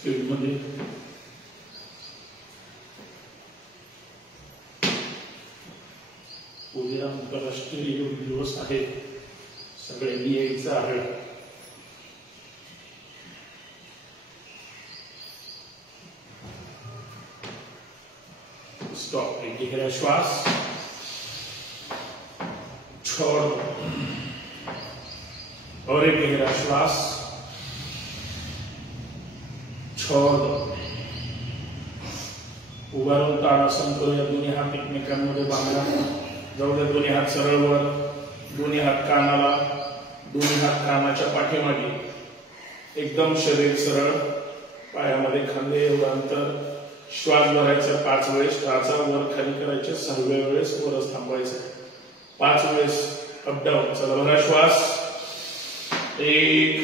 Speed मध्ये उद्या आंतरराष्ट्रीय योग दिवस आहे, सगळ्यांनी यायचं आहे. स्टॉप. एक गहरा श्वास, छोड़ दो और एक गहरा श्वास, छोड़ दो. उभा राहून ताडासन करूया. दोन्ही हात एकमेकांमध्ये बांधा. जाऊ द्या दोन्ही हात सरळ वर, दोन्ही हात कानाला, दोन्ही हात कानाच्या पाठीमागे, एकदम शरीर सरळ, पायामध्ये खांदे एवढं अंतर. श्वास भरायचा 5 वेळेस, टाचा वर खाली करायचे, 6व्या वेळेस वरच थांबायचं. 5 वेळेस अपडाऊन. चला भरा श्वास. 1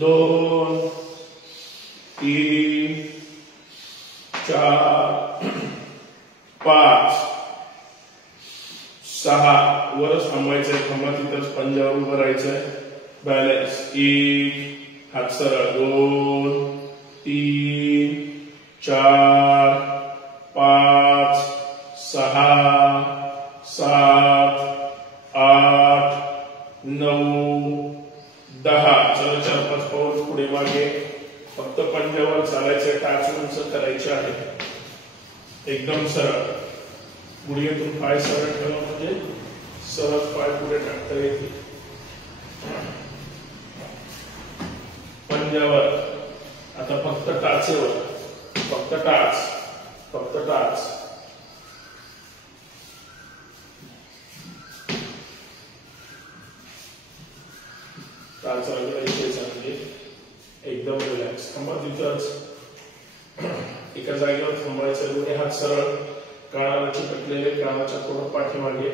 2 3 4 5 6. वरच थांबायचंय. थांबा तिथंच पंजावर उभं राहायचंय. बॅलन्स. 1 हात सरळ, 2 3 4 5 6 7 8 9 10. चला 4-5 पाऊल पुढे मागे. फक्त पंजावर चालायचं. टाच उंच करायचे आहे. एकदम सरळ. गुडघ्यातून पाय सरळ ठेवा म्हणजे सहज पाय पुढे टाकता येतील. पंजावर. आता फक्त टाचेवर, फक्त टाच, फक्त टाच. टाच लागली चांगली. एकदम रिलॅक्स. थांबा तिथंच. एका जागेवर थांबायचं. दोन्ही हात सरळ, कानाला चिकटलेले, कानाच्या थोडं पाठीमागे.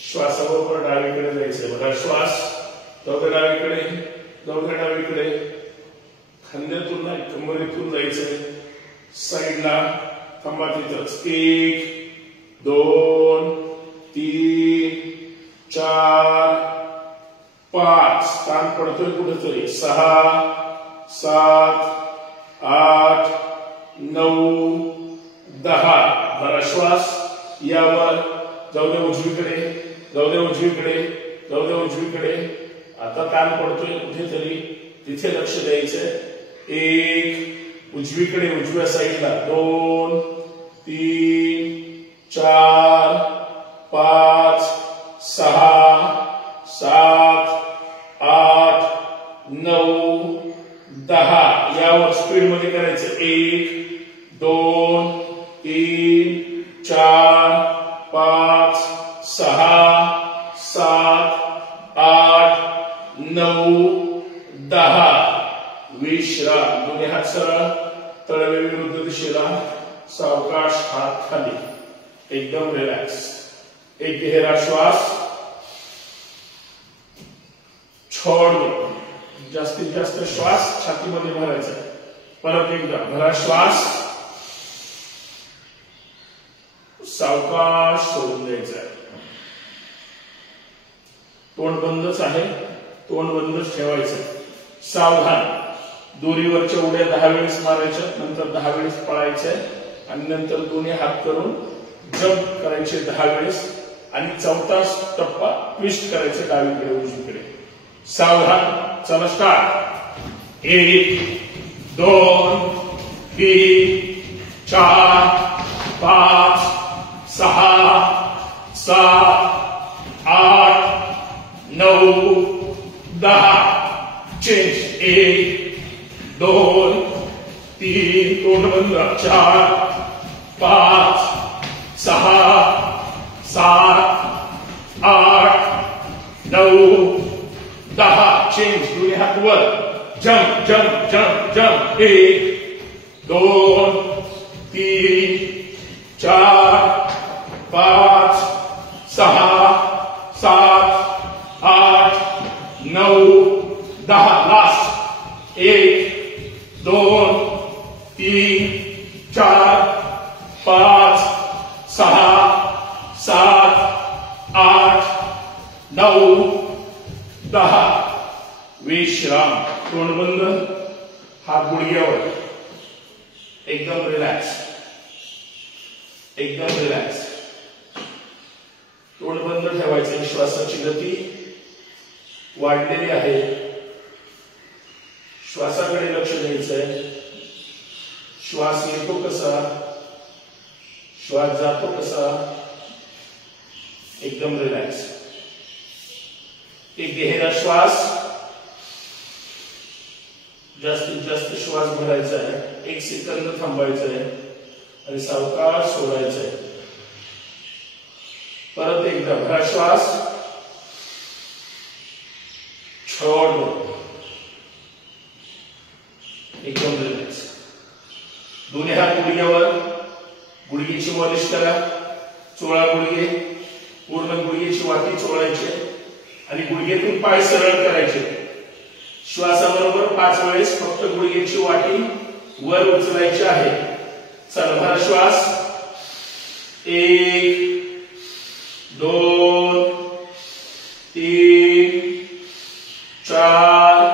श्वासाबरोबर डावीकडे जायचंय. बघा श्वास. जाऊ द्या डावीकडे, जाऊ द्या डावीकडे. खांद्यातून नाही, कमरेतून जायचंय. साईडला. थांबा तिथंच. 1 2 3 4 5. कान पडतोय कुठेतरी. 6 7 8 9 10. बरा श्वास. यावर. जाऊ द्या उजवीकडे, जाऊ द्या उजवीकडे, जाऊ द्या उजवीकडे. आता कान पडतोय कुठेतरी, तिथे लक्ष द्यायचंय. 1 उजवीकडे, उजव्या साईडला. 2 3 4 5 6 7 8 9 10. यावर स्पीड मध्ये करायचं. 1 2 3 4 5 6 7 8 9 10. विश्राम. दोन्ही हात सरळ, तळवे विरुद्ध दिशेला. सावकाश हात खाली. एकदम रिलॅक्स. एक गहरा श्वास, छोड़ दो. जास्तीत जास्त श्वास छातीमध्ये भरायचा. परत एकदा भरा श्वास, सावकाश सोडून द्यायचा. तोंड बंदच आहे, तोंड बंदच ठेवायचं. सावधान. दोरीवरच्या उड्या 10 वेळेस मारायच्या, नंतर 10 वेळेस पळायच्या आणि नंतर दोन्ही हात करून जंप करायचे 10 वेळेस आणि चौथा टप्पा ट्विस्ट करायचे डावीकडे उजवीकडे. सावधान. चला स्टार्ट. 1 2 3 4 5 6 7 8 9 10. चेंज. 1 2 3 तोंड बंद. 4 5 6 7 8 9 10. चेंज. दोन्ही हात वर. Jump jump jump jump. 1 2 3 4 5 6 7 8 9 10. Last. 1 2 3 4 5 6 7 8 9 10. विश्राम. तोंड बंद. हात गुडघ्यावर, एकदम रिलॅक्स, एकदम रिलॅक्स. तोंड बंद ठेवायचे. श्वासाची गती वाढलेली आहे. श्वासाकडे लक्ष द्यायचंय. श्वास येतो कसा, श्वास जातो कसा, एकदम रिलॅक्स. एक गहरा श्वास, जास्तीत जास्त श्वास भरायचा आहे. 1 सेकंद थांबायचा आहे आणि सावकाश सोडायचा आहे. परत एकदा भरा श्वास, छोड़ दो, एकदम रिलॅक्स. दोन्ही हात गुडघ्यावर, गुडघ्याची मालिश करा. चोळा गुडघे, पूर्ण गुडघ्याची वाटी चोळायची आणि गुडघ्यातून पाय सरळ करायचे. श्वासाबरोबर 5 वेळेस फक्त गुडघ्याची वाटी वर उचलायची आहे. चला भरा श्वास. 1 2 3 4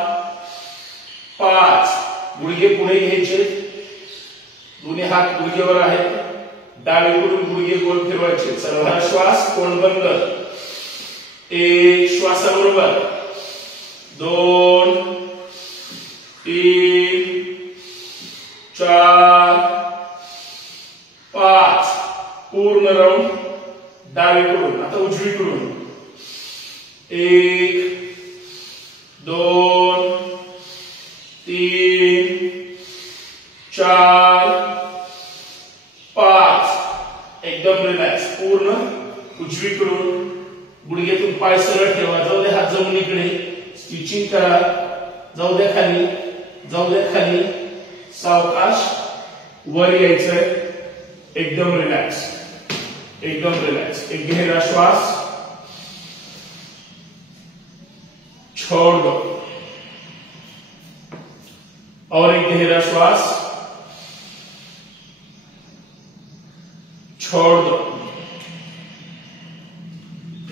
5. गुडघे पुढे घ्यायचे. दोन्ही हात गुडघ्यावर आहेत. डावीकडून गुडघे गोल फिरवायचे. चला भरा श्वास. तोंड बंद. 1 श्वासाबरोबर 2 3 4 5. पूर्ण राऊंड डावीकडून. आता उजवीकडून 1 2 3 4 5. एकदम रिलॅक्स. पूर्ण उजवीकडून. गुडघ्यातून पाय सरळ ठेवा. जाऊ दे हात जमिनीकडे. स्टिचिंग करा. जाऊ द्या खाली, जाऊ द्या खाली. सावकाश वर यायचंय. एकदम रिलॅक्स, एकदम रिलॅक्स. एक गहरा श्वास, छोड़ दो. और एक गहरा श्वास, छोड़ दो.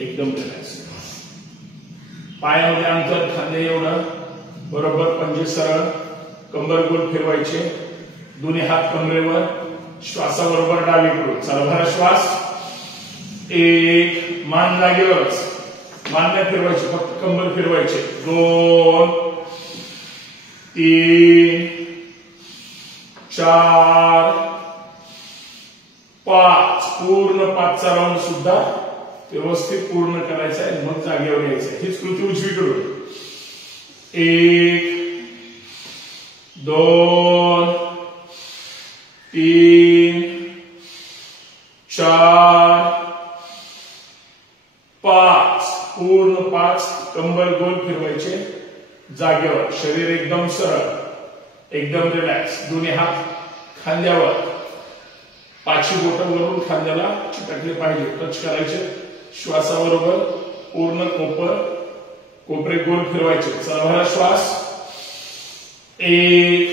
एकदम रिलॅक्स. पायामध्ये अंतर खांदे एवढं. बरोबर पंजे सरळ. कंबर गोल फिरवायचे. दोन्ही हात कमरेवर. श्वासाबरोबर डावीकडून. चला भरा श्वास. 1 मान जागेवरच. मान नाही फिरवायचे, फक्त कंबर फिरवायचे. 2 3 4 5. पूर्ण 5चा राऊंड सुद्धा व्यवस्थित पूर्ण करायचा आहे. मग जागेवर यायचं. हीच कृती उजवीकडून. 1 2 3 4 5. पूर्ण 5. कंबर गोल फिरवायचे. जागेवर. शरीर एकदम सरळ, एकदम रिलॅक्स. दोन्ही हात खांद्यावर. 5 बोटं वरून खांद्याला चिटकले पाहिजे, टच करायचे. श्वासाबरोबर पूर्ण कोपरे गोल फिरवायचे. चला भरा श्वास. 1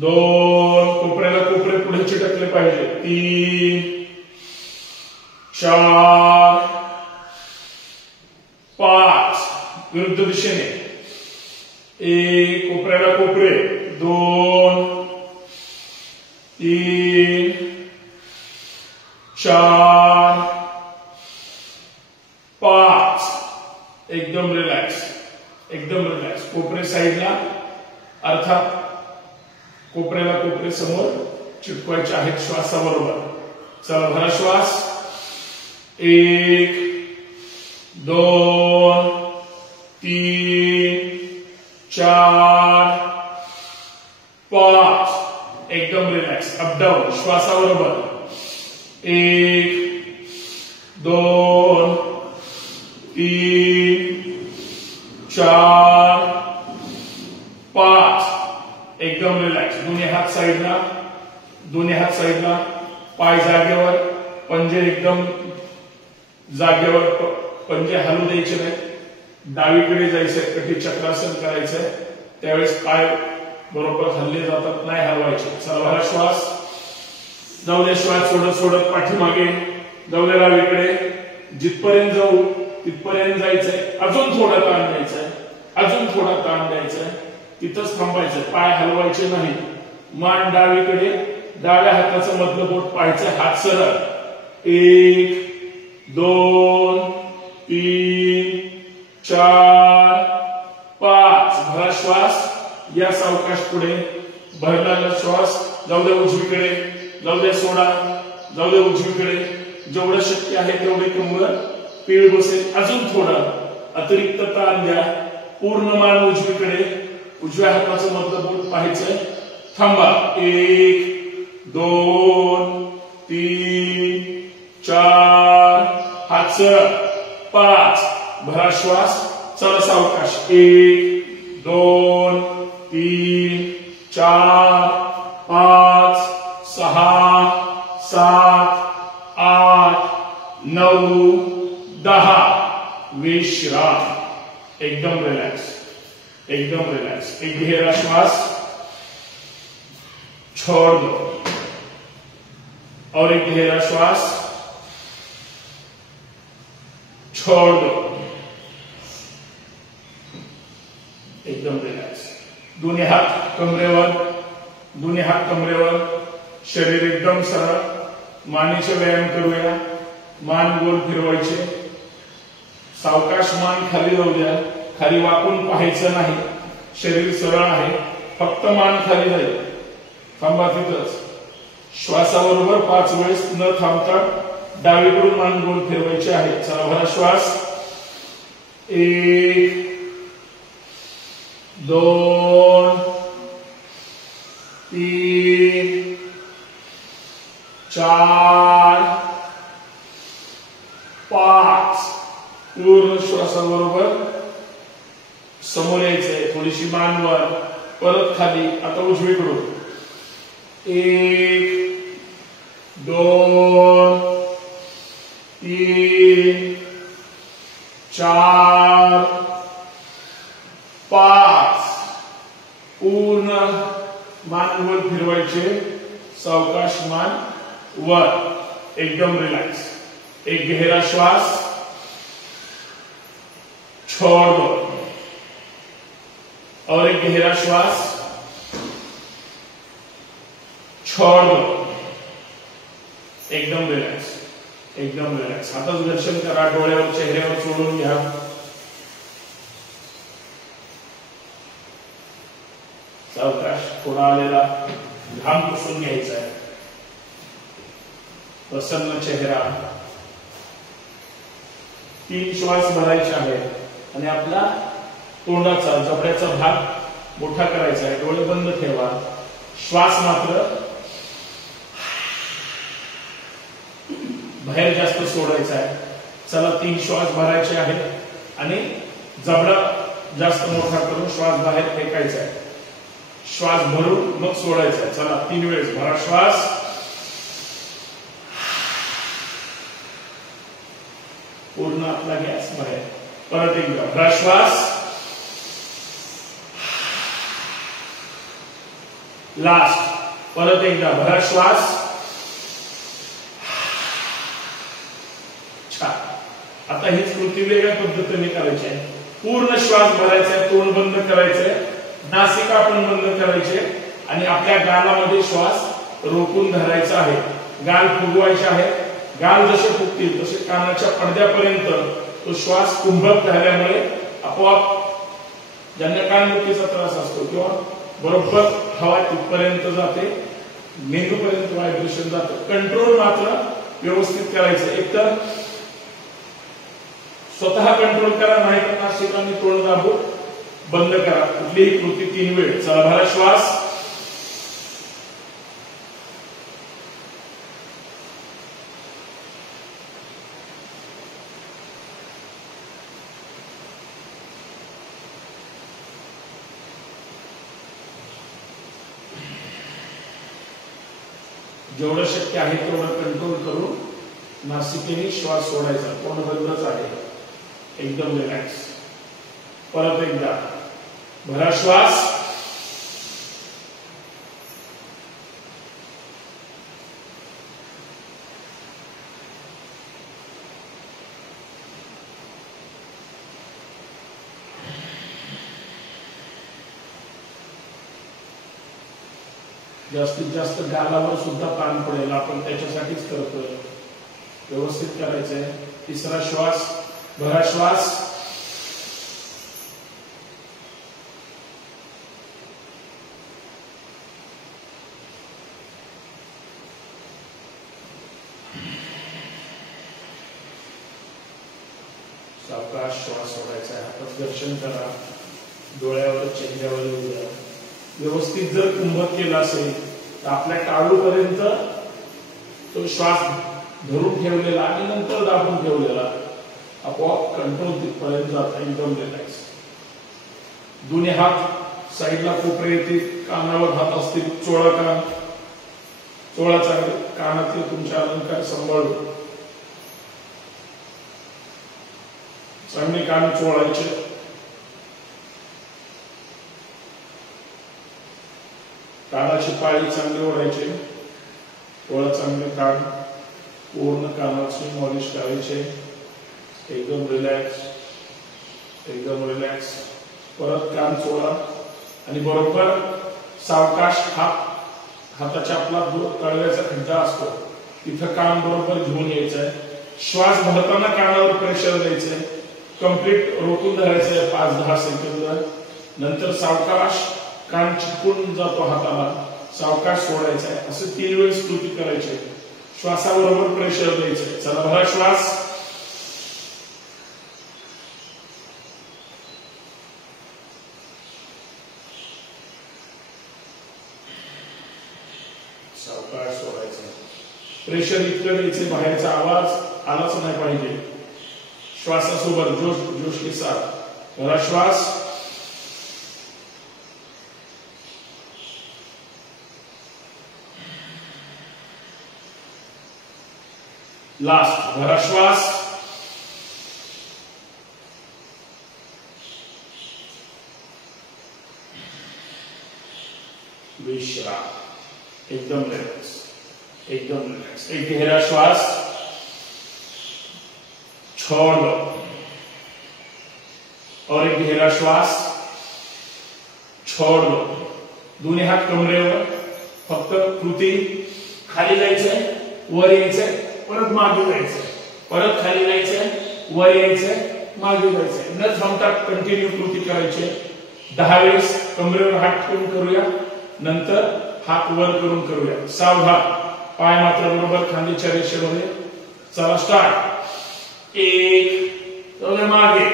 2 कोपऱ्याला कोपरे पुढे चिटकले पाहिजे. 3 4 5. विरुद्ध दिशेने. 1 कोपऱ्याला कोपरे. 2 3 4 5. एकदम रिलॅक्स, एकदम रिलॅक्स. कोपरे साईडला, अर्थात कोपऱ्याला कोपरे समोर चिटकवायचे आहेत श्वासाबरोबर. चला भरा श्वास. 1 2 3 4 5. एकदम रिलॅक्स. Up down श्वासाबरोबर. 1 2 3 4 5. एकदम रिलॅक्स. दोन्ही हात साईडला, दोन्ही हात साईडला. पाय जागेवर. पंजे एकदम जागेवर. पंजे हलू द्यायचे नाही. डावीकडे जायचंय. कठी चक्रासन करायचंय. त्यावेळेस पाय बरोबर हल्ले जातात, नाही हलवायचे. चला श्वास. जाऊ द्या श्वास सोडत सोडत पाठीमागे. जाऊ द्या डावीकडे. जिथपर्यंत जाऊ तिथपर्यंत जायचंय. अजून थोडा ताण द्यायचाय, अजून थोडा ताण द्यायचाय. तिथंच थांबायचं, पाय हलवायचे नाही. मान डावीकडे, डाव्या हाताचं मधलं बोट पाहायचं, हात सरळ. 1 2 3 4 5. भरा श्वास, या सावकाश पुढे. भरलेला श्वास, जाऊ द्या उजवीकडे, जाऊ द्या सोडा, जाऊ द्या उजवीकडे. जेवढं शक्य आहे तेवढे कमर पीळ बसेल. अजून थोडं अतिरिक्त ताण द्या. पूर्ण मान उजवीकडे, उजव्या हाताचं मधलं बोट पाहायचं. थांबा. 1 2 3 4. हात सरळ. 5. भरा श्वास, चला सावकाश. 1 2 3 4 5 6 7 8 9 10. विश्राम. एकदम रिलॅक्स, एकदम रिलॅक्स. एक गहरा श्वास, छोड़ दो. और एक गहरा श्वास, छोड़ दो. एकदम रिलॅक्स. दोन्ही हात कमरेवर, दोन्ही हात कमरेवर. शरीर एकदम सरळ. मानेचे व्यायाम करूया. मान गोल फिरवायचे. सावकाश मान खाली जाऊ द्या. खाली वाकून पाहायचं नाही. शरीर सरळ आहे, फक्त मान खाली जाईल. थांबा तिथंच. श्वासाबरोबर 5 वेळेस न थांबता डावीकडून मान गोल फिरवायचे आहे. चला भरा श्वास. 1 2 3 4 5. पूर्ण श्वासाबरोबर समोर यायचंय. थोडीशी मान वर, परत खाली. आता उजवीकडून. 1 2 3 4 5. पूर्ण मान वर फिरवायचे. सावकाश मान वर. एकदम रिलॅक्स. एक गहरा श्वास, छोड़ दो. और एक गहरा श्वास, छोड़ दो. एकदम रिलॅक्स, एकदम रिलॅक्स. हाताचं दर्शन करा. डोळ्यावर, चेहऱ्यावर सोडून घ्या. सावकाश. थोडा आलेला घाम पुसून घ्यायचा आहे. प्रसन्न चेहरा. 3 श्वास भरायचे आहेत आणि आपला तोंडाचा, जबड्याचा भाग मोठा करायचा आहे. डोळे बंद ठेवा. श्वास मात्र बाहेर जास्त सोडायचा आहे. चला 3 श्वास भरायचे आहेत आणि जबडा जास्त मोठा करून श्वास बाहेर फेकायचा आहे. श्वास भरून मग सोडायचा आहे. चला 3 वेळेस भरा श्वास. पूर्ण आपला गॅस बाहेर. परत एकदा भरा श्वास. लास्ट. परत एकदा भरा श्वास. छान. आता हीच कृती वेगळ्या पद्धतीने करायची आहे. पूर्ण श्वास भरायचा आहे. तोंड बंद करायचंय. नासिका पण बंद करायचे आणि आपल्या गालामध्ये श्वास रोखून धरायचा आहे. गाल फुगवायचे आहे. गाल जसे फुगतील तसे कानाच्या पडद्यापर्यंत तो श्वास कुंभक झाल्यामुळे आपोआप ज्यांना कानदुखीचा त्रास असतो किंवा बरोबर हवा तिथपर्यंत जाते, मेंदूपर्यंत व्हायब्रेशन जातं. कंट्रोल मात्र व्यवस्थित करायचं. एकतर स्वतः कंट्रोल करा, नाही तर नासिकाने तोंड दाबून बंद करा. कुठलीही कृती 3 वेळ. चला भरा श्वास. जेवढं शक्य आहे तेवढं कंट्रोल करून नासिकेने श्वास सोडायचा. तोंड बंदच आहे. एकदम रिलॅक्स. परत एकदा भरा श्वास. जास्तीत जास्त गालावर सुद्धा ताण पडेल, आपण त्याच्यासाठीच करतोय. व्यवस्थित करायचंय. तिसरा श्वास, भरा श्वास, सावकाश श्वास सोडायचा. हातात दर्शन करा, डोळ्यावर चेहऱ्यावर येऊ द्या. व्यवस्थित जर कुंभक केला असेल तर आपल्या टाळूपर्यंत तो श्वास धरून ठेवलेला आणि नंतर दाबून ठेवलेला आपोआप कंट्रोल तिथपर्यंत जाता. एकदम रिलॅक्स. दोन्ही हात साईडला कोपरे येतील, कानावर हात असतील. चोळा कान, चोळाचा कानातील तुमच्या अलंकार सांभाळून चांगले कान चोळायचे. कानाची पाळी चांगली ओढायची. डोळा चांगले कान, पूर्ण कानाची मॉलिश करायचे. एकदम रिलॅक्स, एकदम रिलॅक्स. परत कान चोळा आणि बरोबर सावकाश हाताच्या आपला तळव्याचा खड्डा असतो तिथं कान बरोबर घेऊन यायचंय. श्वास भरताना कानावर प्रेशर द्यायचंय. कंप्लीट रोखून धरायचंय 5-10 सेकंद. नंतर सावकाश कान चिपकून जातो हाताला, सावकाश सोडायचंय. असं 3 वेळेस कृती करायची. श्वासाबरोबर प्रेशर द्यायचंय. चला भरा श्वास, सावकाश सोडायचं. प्रेशर इतकं द्यायचं बाहेरचा आवाज आलाच नाही पाहिजे. श्वासासोबत जोश के साथ भरा श्वास, लास्ट भरा श्वास, विश्राम. एकदम रिलॅक्स, एकदम रिलॅक्स. एक गहरा श्वास, छोड़ दो. और एक गहरा श्वास, छोड़ दो. दोन्ही हात कमरेवर. फक्त कृती खाली जायचंय, वर यायचंय, परत मागे जायचंय, परत खाली जायचंय, वर यायचंय, मागे जायचंय. न थांबता कंटिन्यू कृती करायची. 10 वेळेस कमरेवर हात ठेवून करूया. नंतर हात वर करून करूया. सावधान, पाय मात्र बरोबर खांद्याच्या रेषेमध्ये. चला स्टार्ट. 1 मागे,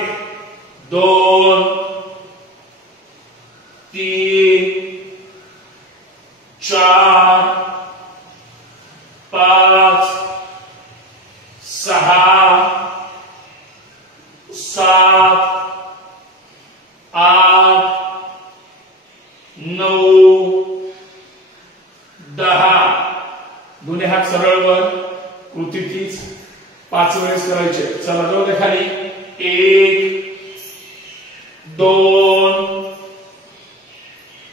2 3 4 5 6 7 8 9 10. दोन्ही हात सरळ वर. कृती तीच 5 वेळेस करायचे. चला जाऊ दे खाली. 1 2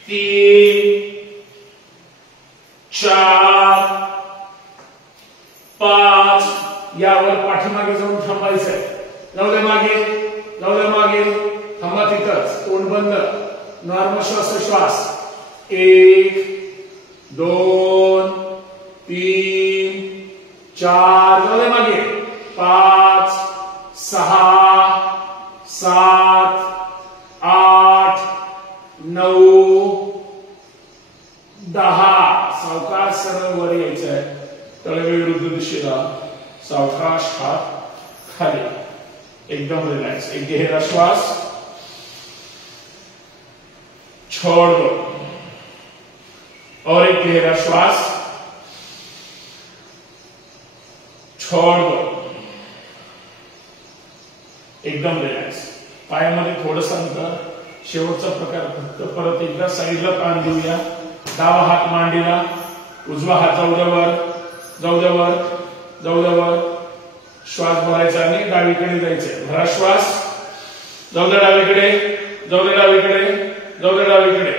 3 4 5. यावर पाठीमागे जाऊन थांबायचंय. जाऊ दे मागे, जाऊ दे मागे. थांबा तिथंच, तोंड बंद. नॉर्मल श्वासोश्वास. 1 2 3 4. जाऊ दे मागे. 5 6 7 8 9 10. सावकाश सरळ वर यायचंय. तळवे विरुद्ध दिशेला. सावकाश हात खाली. एकदम रिलॅक्स. एक गहरा श्वास, छोड़ दो. और एक गहरा श्वास, छोड़ दो. एकदम रिलॅक्स. पायामध्ये थोडंसं अंतर. शेवटचा प्रकार फक्त परत एकदा साईडला ताण देऊया. डावा हात मांडीला, उजवा हात जाऊ द्या वर, जाऊ द्या वर, जाऊ द्या वर. श्वास भरायचा आणि डावीकडे जायचंय. भरा श्वास, जाऊ द्या डावीकडे, जाऊ द्या डावीकडे, जाऊ द्या डावीकडे.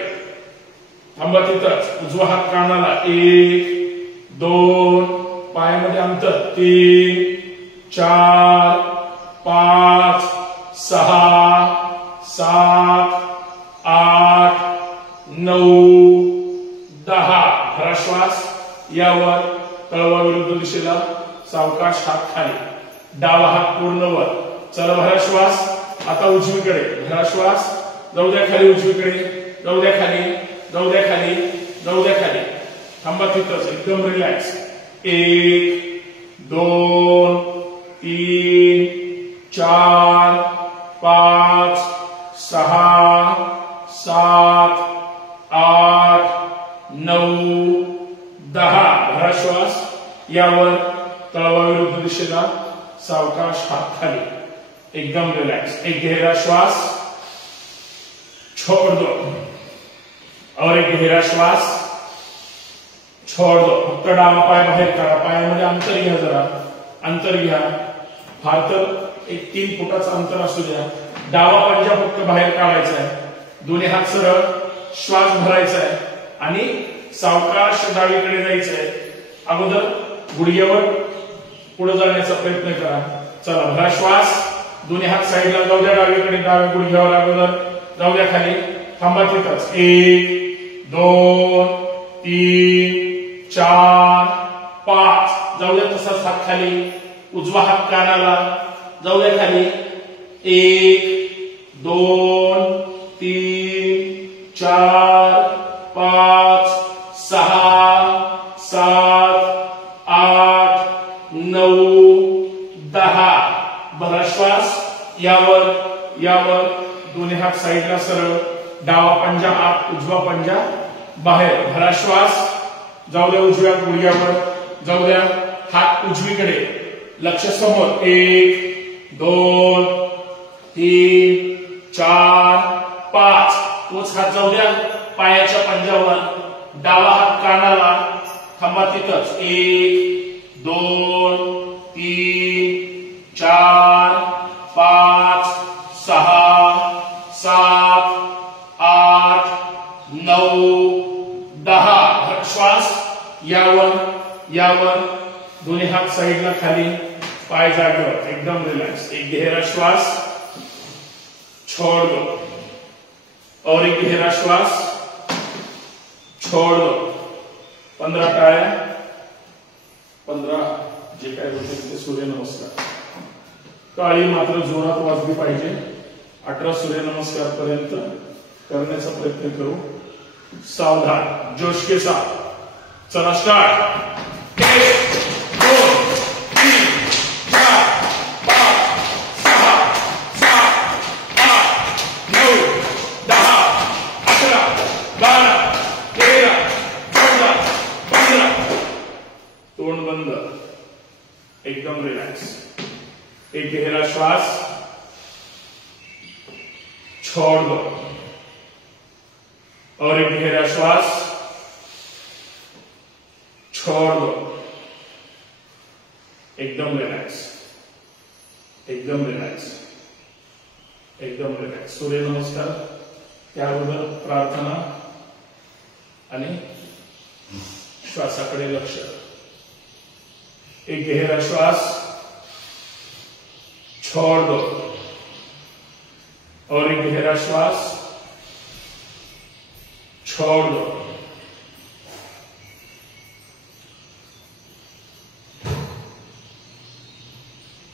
थांबा तिथंच. उजवा हात कानाला. 1 2. पायामध्ये अंतर. 3 4 5 6 7 8 9 10. यावर तळवा विरुद्ध दिशेला सावकाश हात खाली, डावा हात पूर्ण वर. चला भरा श्वास. आता उजवीकडे भरा श्वास. जाऊ द्या खाली, उजवीकडे जाऊ द्या खाली, जाऊ द्या खाली, जाऊ द्या खाली. थांबा तिथंच, एकदम रिलॅक्स. 1 2 3 4 5 6 7 8 9 10. भरा श्वास. यावर तळवा विरुद्ध दिशेला सावकाश हात खाली, एकदम रिलॅक्स. एक गहरा श्वास, छोड़ दो और एक गहरा श्वास, छोड़ दो. फक्त डावा पाय बाहेर काढा. पायामध्ये अंतर घ्या, जरा अंतर घ्या. फार तर एक 3 फुटाचं अंतर असू द्या. डावा पंजा फक्त बाहेर काढायचा आहे. दोन्ही हात सरळ, श्वास भरायचा आहे आणि सावकाश डावीकडे जायचं आहे. अगोदर गुडघ्यावर पुढे जाण्याचा प्रयत्न करा. चला भरा श्वास. दोन्ही हात साईडला जाऊ द्या, डावीकडे डाव्या गुडघ्यावर अगोदर जाऊ द्या खाली. थांबा तिथंच. 1 2 3 4 5. जाऊ द्या तसाच हात खाली. उजवा हात कानाला, जाऊ द्या खाली. 1 2 3 4 5 6 7 8 9 10. भरा श्वास. यावर दोन्ही हात साईडला सरळ, डावा पंजा आत, उजवा पंजा बाहेर. भरा श्वास. जाऊ द्या उजव्या गुडघ्यावर, जाऊ द्या हात उजवीकडे, लक्ष समोर. 1 2 3 4 5. तोच हात जाऊ द्या पायाच्या पंजावर, डावा हात कानाला. थांबा तिथंच. 1 2 3 4 5 6 7 8 9 10. श्वास. यावर दोन्ही हात साईडला खाली, पाय जागेवर, एकदम रिलॅक्स. एक गहरा श्वास, छोड़ दो और एक गहरा श्वास, छोड़ दो. 15 टाळ्या, 15 जे काय होते ते सूर्यनमस्कार. टाळी मात्र जोरात वाजली पाहिजे. 18 सूर्यनमस्कार पर्यंत करण्याचा प्रयत्न करू. सावधान, जोश के साथ. चला स्टार्ट. 1 2 3 4 5 6 7 8 9 10 11 12 13 14 15. तोंड बंद, एकदम रिलॅक्स. एक गहरा श्वास, छोड़ दो और एक गहरा श्वास, छोड़ दो. एकदम रिलॅक्स, एकदम रिलॅक्स, एकदम रिलॅक्स. सूर्यनमस्कार त्याबरोबर प्रार्थना आणि श्वासाकडे लक्ष. एक गहरा श्वास, छोड़ दो और एक गहरा श्वास, छोड़ दो.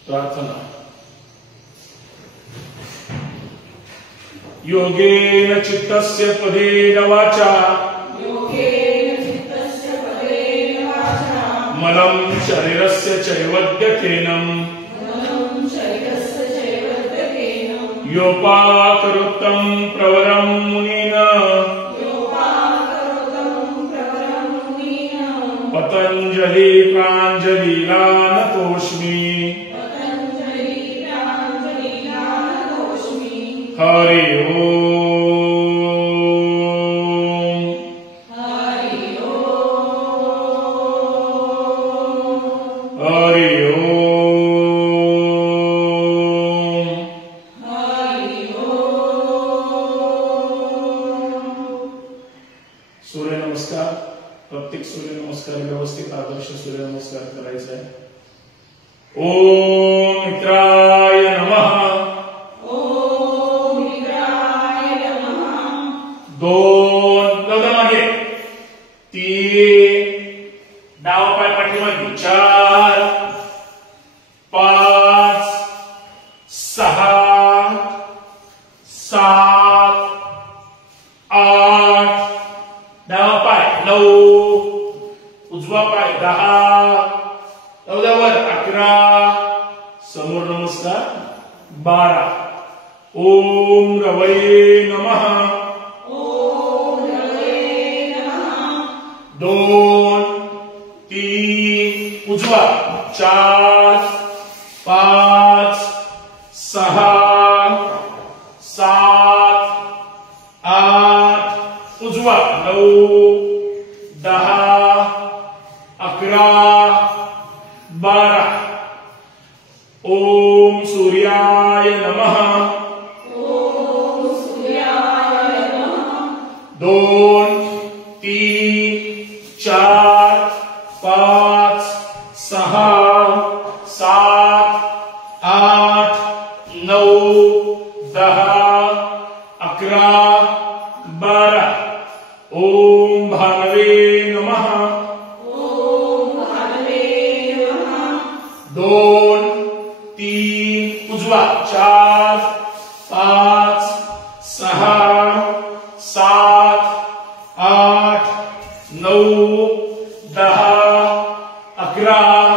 प्रार्थना. योगेन चित्तस्य पदेन वाचा, मलं शरीरस्य चैवद्यतेनं, योपाकरोत्तं प्रवरं मुनिना, पतंजलि प्रांजलिला नतोऽस्मि. हरि ओम. हरि ओम. हरि ओम. हरि ओम. सूर्यनमस्कार. प्रत्येक सूर्यनमस्कार व्यवस्थित आदर्श सूर्यनमस्कार करायचा आहे. ओम मित्राय नमः. दोन, मागे 3 समोर नमस्कार 12 ओम रवये नमः 2 3 उजवा 4 5 6 7 8 उजवा 9 10 11 12 ओम सूर्याय नमः 2 3 4 5 6 7 8 9 10 11 12 ओम भानवे नमः 2 3 उजवा 4 5 6 7 8 9 10 11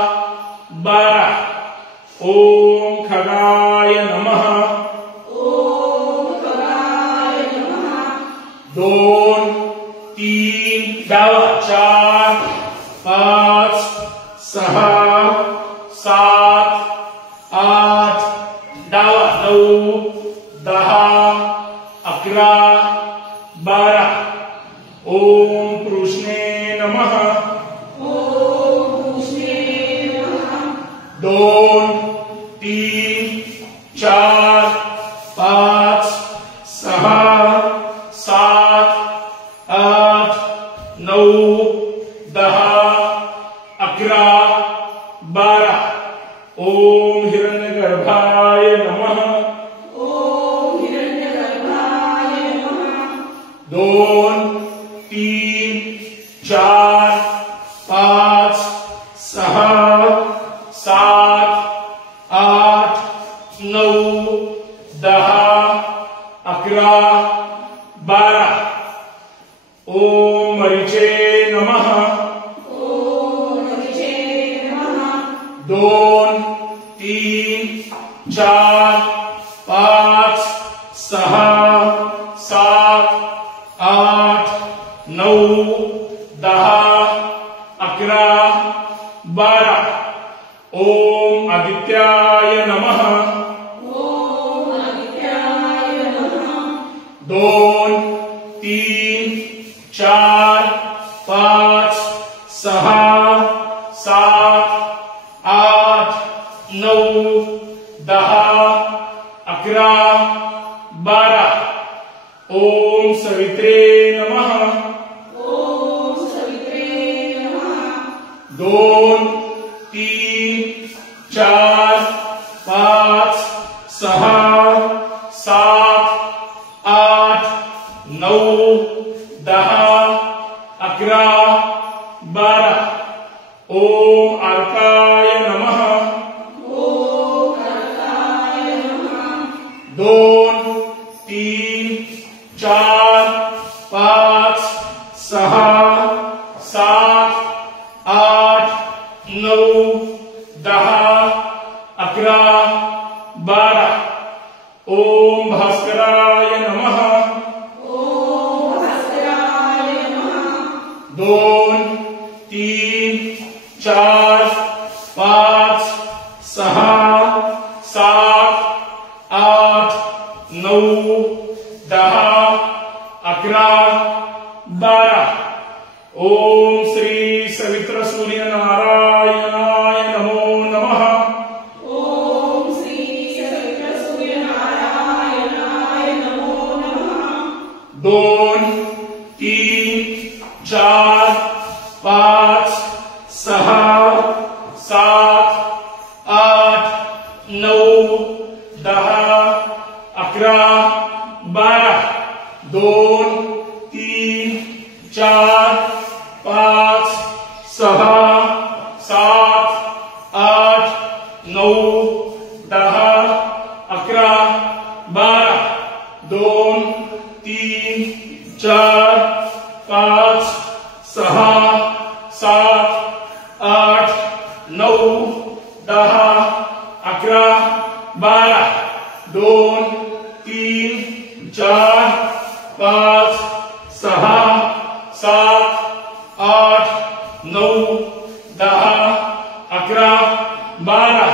12 ओम खगाय नमः 2 3 डावा 4 5 6 7 8 डावा 9 10 11 12 ओम कृष्णे नमः 2 3 4 5 6 7 8 9 10 11 12 ओम हिरण्यगर्भाय नमः 2 3 4 5 6 7 8 9 10 11 12 ओम मरीचे नमः 2 3 4 5 6 7 8 9 10 11 12 ओम आदित्याय नमः 2 3 4 5 6 7 8 9 10 11 12 ओम सवित्रे नमः 2 3 4 5 6 7 8 9 10 11 12 ओम अर्काय नमः 2 3 4 5 6 7 8 9 10 11 12 ओम भास्कराय नमः 2 3 4 5 6 7 8 9 10 11 12 ओम श्री सवित्र सूर्य नारायणाय नमो नमः 2 3 4 5 6 7 8 9 10 11 12 2 3 4 5 6 7 8 9 10 11 12 2 3 4 5 6 7 8 9 10 11 12 2 3 4 5 6 7 8 9 10 11 12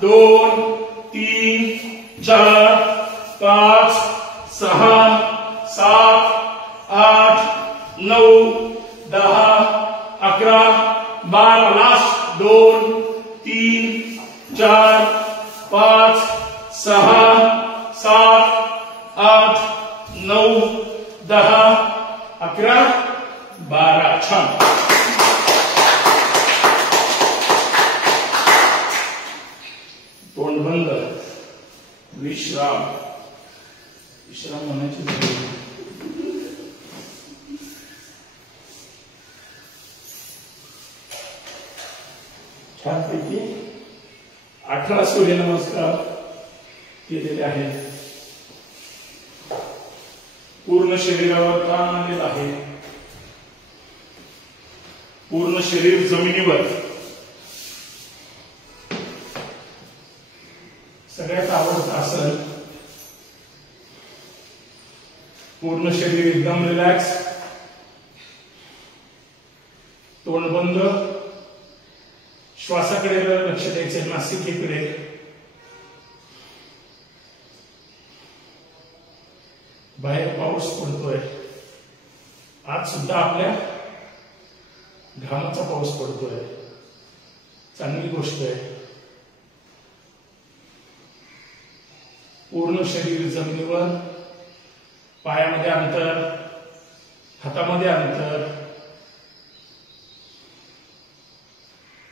2 3 4 5 6 7 8 9 10 11 12 लास्ट 2 3 4 5 6 7 8 9 10 11 12 छान. तोंड बंद, विश्राम. विश्राम होण्याची गरज नाही. छानपैकी 18 सूर्यनमस्कार केलेले आहेत. पूर्ण शरीरावर ताण आलेला आहे. पूर्ण शरीर जमिनीवर. सगळ्यात आवडतं आसन. पूर्ण शरीर एकदम रिलॅक्स. तोंड बंद. श्वासाकडे लक्ष द्यायचे, नासिकेकडे. बाहेर पाऊस पडतोय. आज सुद्धा आपल्या घामाचा पाऊस पडतोय. चांगली गोष्ट आहे. पूर्ण शरीर जमिनीवर. पायामध्ये अंतर, हातामध्ये अंतर.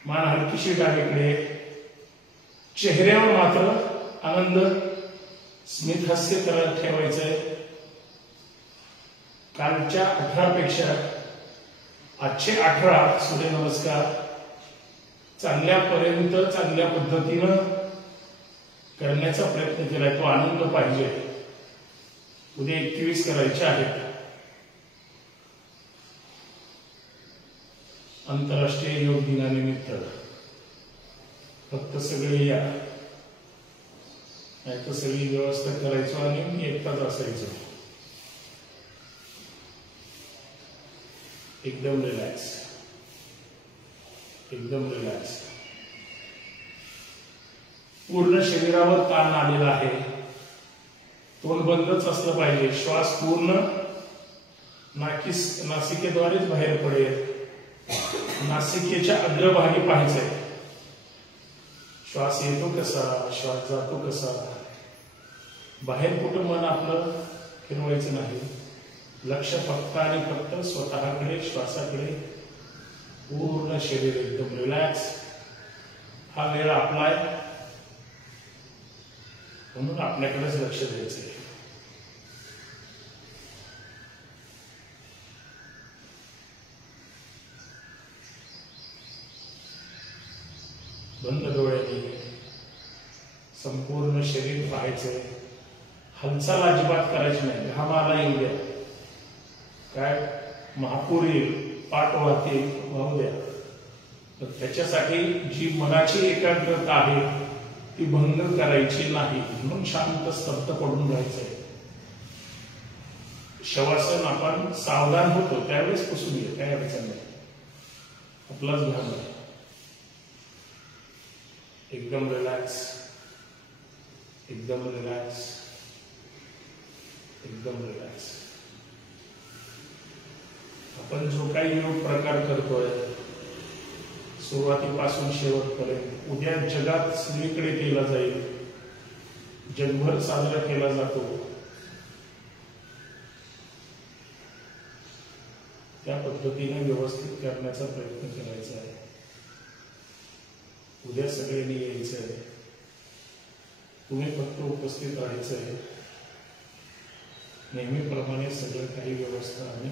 मान हलकीशी डावीकडे. चेहऱ्यावर मात्र आनंद, स्मित हास्य करत ठेवायचंय. कालच्या 18 पेक्षा आजचे 18 सूर्यनमस्कार चांगल्यापर्यंत चांगल्या पद्धतीनं करण्याचा प्रयत्न केलाय. तो आनंद पाहिजे. उद्या 21 करायचे आहेत. आंतरराष्ट्रीय योग दिनानिमित्त फक्त सगळे या, नाही तर सगळी व्यवस्था करायचो आणि मी एकटाच असायचो. एकदम रिलॅक्स, एकदम रिलॅक्स. पूर्ण शरीरावर ताण आलेला आहे. तोंड बंदच असलं पाहिजे. श्वास पूर्ण नासिकेद्वारेच बाहेर पडेल. नासिकेच्या अग्रभागी पाहायचंय. श्वास येतो कसा, श्वास जातो कसा. बाहेर कुठं मन आपलं फिरवायचं नाही. लक्ष फक्त आणि फक्त स्वतःकडे, श्वासाकडे. पूर्ण शरीर एकदम रिलॅक्स. हा वेळ आपला आहे, म्हणून आपल्याकडेच लक्ष द्यायचंय. बंद डोळ्यांनी संपूर्ण शरीर पाहायचंय. हालचाल अजिबात करायची नाही. घाम आला येऊ द्या. काय महापूर येईल, पाठ वाहतील, वाहू द्या. तर त्याच्यासाठी जी मनाची एकाग्रता आहे ती भंग करायची नाही. म्हणून शांत स्तब्ध पडून राहायचंय. शवासन आपण सावधान होतो त्यावेळेस पुसून घे, काय अडचण नाही. आपलाच घाम आहे. एकदम रिलॅक्स, एकदम रिलॅक्स, एकदम रिलॅक्स. आपण जो काही योग प्रकार करतोय सुरुवातीपासून शेवटपर्यंत, उद्या जगात सगळीकडे केला जाईल. जगभर साजरा केला जातो. त्या पद्धतीने व्यवस्थित करण्याचा प्रयत्न करायचा आहे. उद्या सगळ्यांनी यायचं आहे. तुम्ही फक्त उपस्थित राहायचं आहे. नेहमीप्रमाणे सगळं काही व्यवस्था आम्ही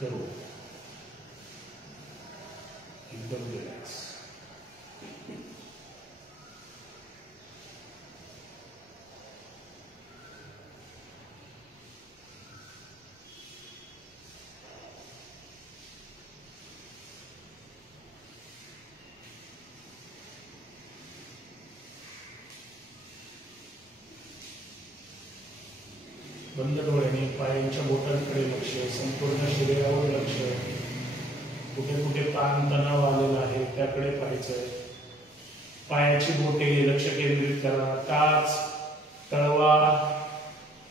करू. एकदम रिलॅक्स. बंद डोळ्याने पायांच्या बोटांकडे लक्ष, संपूर्ण शरीरावर लक्ष. कुठे कुठे ताण तणाव आलेला आहे त्याकडे पाहायचंय. पायाची बोटे लक्ष केंद्रित करा. टाच, तळवा,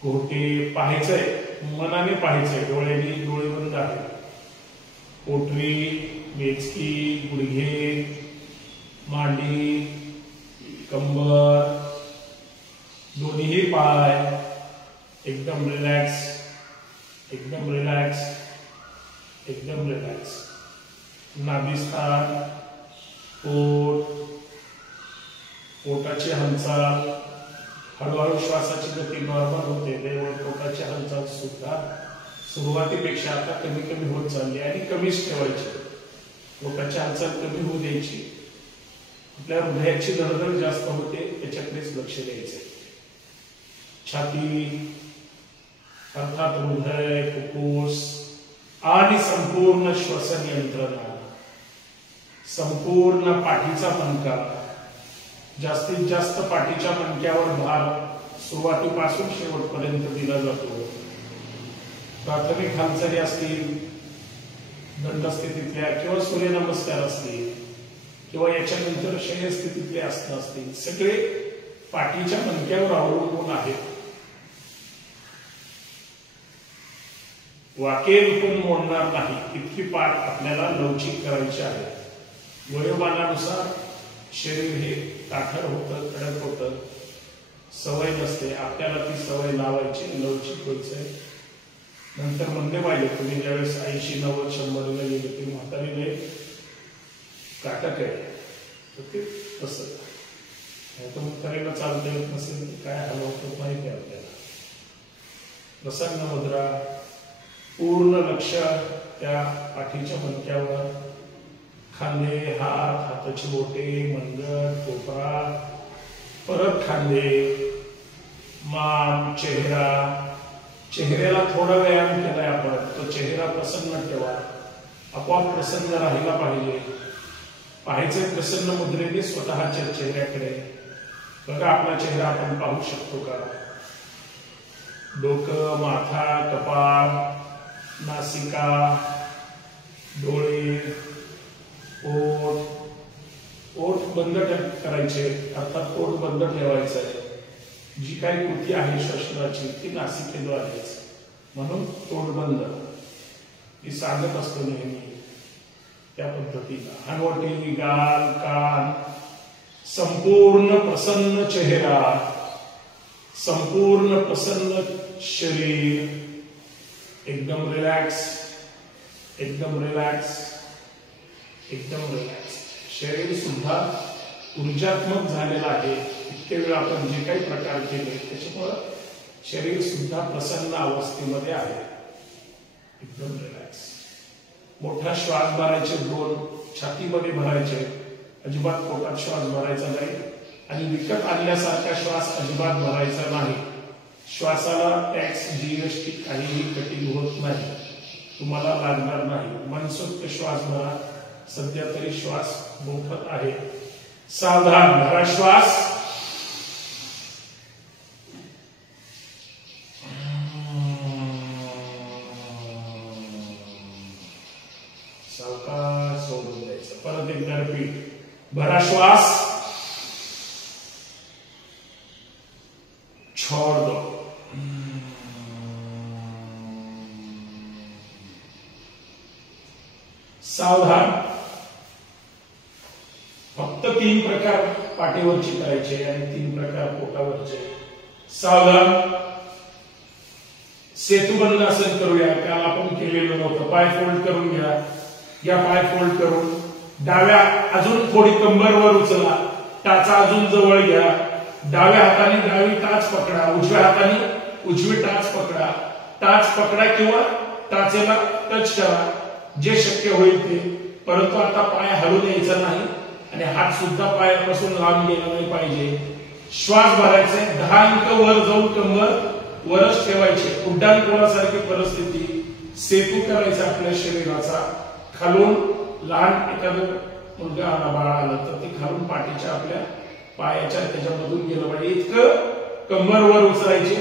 घोटे पाहायचंय, मनाने पाहायचंय. डोळे बंद आहेत. पोटरी, मेचकी, गुडघे, मांडी, कंबर, दोन्ही पाय एकदम रिलॅक्स, एकदम रिलॅक्स, एकदम रिलॅक्स. नाभिस्थान, पोट, पोटाची हालचाल. हळूहळू श्वासाची गती नॉर्मल होते. पोटाची हालचाल सुद्धा सुरुवातीपेक्षा आता कमी कमी होत चालली आणि कमीच ठेवायची. पोटाची हालचाल कमी होऊ द्यायची. आपल्या हृदयाची धडधड जास्त होते त्याच्याकडेच लक्ष द्यायचं. छाती अर्थात हृदय, फुफ्फुस आणि संपूर्ण श्वसन यंत्रणा, संपूर्ण पाठीचा मणका. जास्तीत जास्त पाठीच्या मणक्यावर भार सुरुवातीपासून शेवटपर्यंत दिला जातो. प्राथमिक हालचाली असतील, दंडस्थितीतल्या किंवा सूर्यनमस्कार असतील किंवा याच्यानंतर शय्यास्थितीतले आसन असतील, सगळे पाठीच्या मणक्यावर अवलंबून आहेत. वाकेल पण मोडणार नाही इतकी पाठ आपल्याला लवचिक करायची आहे. वयोमानानुसार शरीर हे ताठर होतं, कडक होतं, सवय नसते. आपल्याला ती सवय लावायची, लवचिक व्हायचंय. नंतर म्हणले पाहिजे तुम्ही ज्यावेळेस 80, 90, 100 गेले ते म्हातारीने काटक आहे तर ते तसं म्हातारीला चालता येत नसेल काय हलवतं माहिती आहे आपल्याला. प्रसन्न मुद्रा, पूर्ण लक्ष त्या पाठीच्या मणक्यावर. खांदे, हात, हाताची बोटे, मनगट, कोपरा, परत खांदे, मान, चेहरा. चेहऱ्याला थोडा व्यायाम केलाय आपण. तो चेहरा प्रसन्न ठेवा. आपोआप प्रसन्न राहिला पाहिजे. पाहायचं प्रसन्न मुद्रेने स्वतःच्या चेहऱ्याकडे. बघा आपला चेहरा आपण पाहू शकतो का? डोकं, माथा, कपाळ, नासिका, डोळे, ओठ बंद करायचे, अर्थात पोट बंद ठेवायचंय. जी काही कृती आहे श्वसनाची ती नासिकेद्वारेच, म्हणून पोट बंद. मी सांगत असतो नेहमी त्या पद्धतीला. हनवटी, गाल, कान, संपूर्ण प्रसन्न चेहरा, संपूर्ण प्रसन्न शरीर, एकदम रिलॅक्स, एकदम रिलॅक्स, एकदम रिलॅक्स. शरीर सुद्धा ऊर्जात्मक झालेलं आहे. इतके वेळ आपण जे काही प्रकार केले त्याच्यामुळं शरीर सुद्धा प्रसन्न अवस्थेमध्ये आहे. एकदम रिलॅक्स. मोठा श्वास भरायचे, 2 छातीमध्ये भरायचे. अजिबात पोटात श्वास भरायचा नाही आणि विकत आणल्यासारखा श्वास अजिबात भरायचा नाही. श्वासाला टॅक्स, जीएसटी काहीही कटिंग होत नाही, तुम्हाला लागणार नाही. मनसोक्त श्वास भरा. सध्या तरी श्वास मोफत आहे. सावधान भरा श्वास. सावकाश सोडून द्यायचं. परत एकदा रिपीट. भरा श्वास, छोड़ दो. सावधान. फक्त 3 प्रकार पाठीवरचे करायचे आणि 3 प्रकार पोटावरचे. सावधान. सेतुबंद आसन करूया. काल आपण केलेलं नव्हतं. पाय फोल्ड करून घ्या. या पाय फोल्ड करून डाव्या अजून थोडी कंबर वर उचला. टाचा अजून जवळ घ्या. डाव्या हाताने डावी टाच पकडा. उजव्या हाताने उजवी टाच पकडा. टाच पकडा किंवा टाचेला टच करा, जे शक्य होईल ते. परंतु आता पाय हलू द्यायचा नाही आणि हात सुद्धा पायापासून लांब गेला नाही पाहिजे. श्वास भरायचा. 10 अंक वर जाऊन कंबर वरच ठेवायची. उड्डाणपुलासारखी परिस्थिती. सेतू करायचा आपल्या शरीराचा. खालून लहान एखादं मुलगा आला, बाळ आलं तर ते खालून पाठीच्या आपल्या पायाच्या त्याच्यामधून गेलं पाहिजे. इतकं कंबर वर उचलायचे.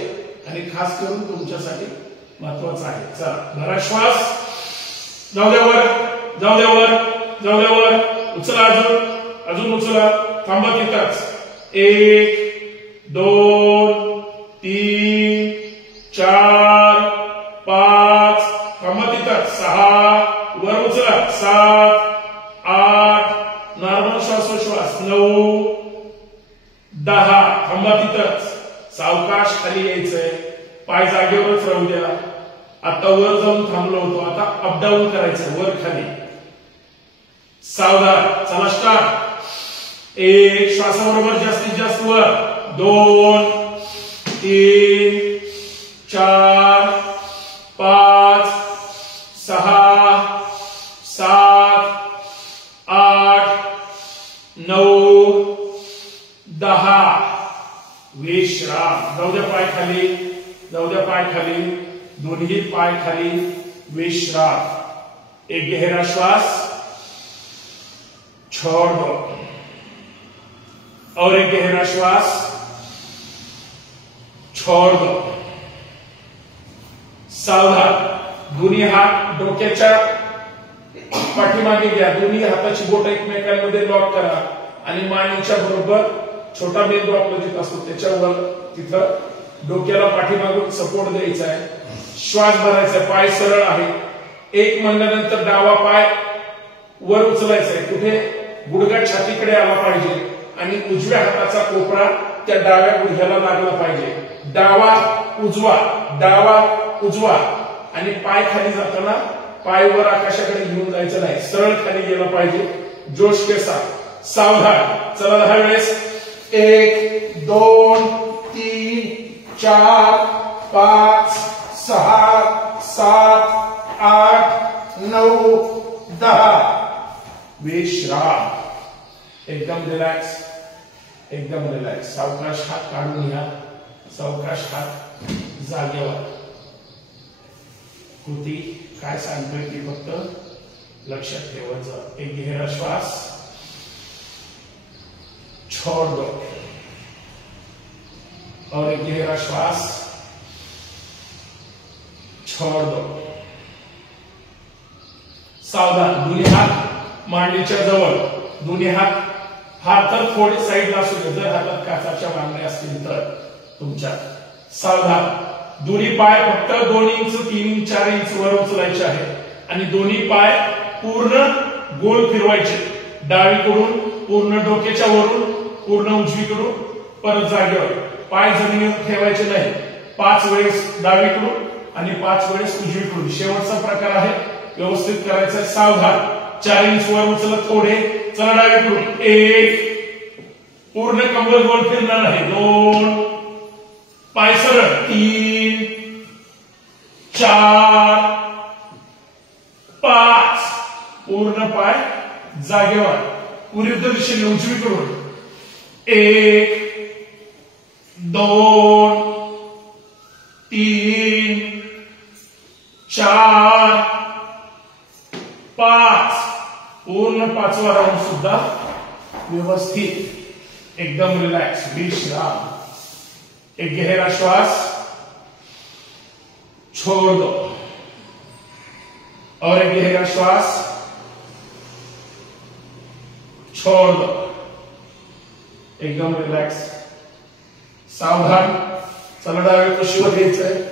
आणि खास करून तुमच्यासाठी महत्वाचं आहे. चला भरा श्वास, जाऊ द्या वर, जाऊ द्या वर, जाऊ द्या वर, उचला अजून, अजून उचला, थांबा तिथंच. 1 2 3 4 5, थांबा तिथंच. 6 वर उचला, 7 8 नॉर्मल श्वासोश्वास, 9 10 थांबा तिथंच. सावकाश खाली यायचंय, पाय जागेवरच राहू द्या. आता वर जाऊन थांबलो होतो, आता अपडाऊन करायचंय वर खाली. सावधान, चला स्टार्ट. 1 श्वासाबरोबर जास्तीत जास्त वर, 2 3 4 5 6 7 8 9 10. विश्राम. जाऊ द्या पाय खाली, जाऊ द्या पाय खाली, दोन्ही पाय खाली. विश्राम. एक गहरा श्वास, छोड़ दो, और एक गहरा श्वास, छोड़ दो. सावधान. दोन्ही हात डोक्याच्या पाठीमागे घ्या. दोन्ही हाताची बोट एकमेकांमध्ये लॉक करा आणि मानेच्या बरोबर छोटा मेंदू आपला जिथं असतो त्याच्यावर तिथं डोक्याला पाठीमागून सपोर्ट द्यायचा आहे. श्वास भरायचा, पाय सरळ आहे. 1 म्हणल्यानंतर डावा पाय वर उचलायचा आहे. कुठे? गुडघा छातीकडे आला पाहिजे आणि उजव्या हाताचा कोपरा त्या डाव्या गुडघ्याला लागला पाहिजे. डावा उजवा, डावा उजवा. आणि पाय खाली जाताना पाय वर आकाशाकडे घेऊन जायचं नाही, सरळ खाली गेला पाहिजे. जोश के साथ. सावधान. चला 10 वेळेस. 1 2 3 4 5 6 7 8 9 10. विश्राम. एकदम रिलॅक्स, एकदम रिलॅक्स. सावकाश हात काढून घ्या, सावकाश हात जागेवर. कृती काय सांगतोय ती फक्त लक्षात ठेवायचं. एक गहरा श्वास, छोड़ दो, और एक गहरा श्वास, छोड़ दो. सावधान. दोन्ही हात मांडीच्या जवळ, दोन्ही हात तर थोडे साईडला असू दे. जर हातात काचाच्या मांडण्या असतील तर तुमच्या. सावधान. दोन्ही पाय फक्त 2 इंच 3 इंच 4 इंच वर उचलायचे आहे आणि दोन्ही पाय पूर्ण गोल फिरवायचे. डावीकडून पूर्ण डोक्याच्या वरून, पूर्ण उजवीकडून, परत जागेवर. पाय जमिनीवर ठेवायचे नाही. 5 वेळेस डावीकडून आणि 5 वेळेस उजवीकडून. शेवटचा प्रकार आहे, व्यवस्थित करायचा. सावधान. 4 इंच वर उचलत थोडे. चला डावीकडून. 1 पूर्ण कंबर गोल फिरणार आहे. 2 पाय सरळ. 3 4 5 पूर्ण पाय जागेवर. विरुद्ध दिशेने उजवीकडून. 1 2 3 4 5 पूर्ण 5वा राऊंड सुद्धा व्यवस्थित, एकदम रिलॅक्स. विश्राम. एक गहरा श्वास, छोड़ दो, और एक गहरा श्वास, छोड़ दो. एकदम रिलॅक्स. सावधान. चला डाव्या कुशीवर घ्यायचंय.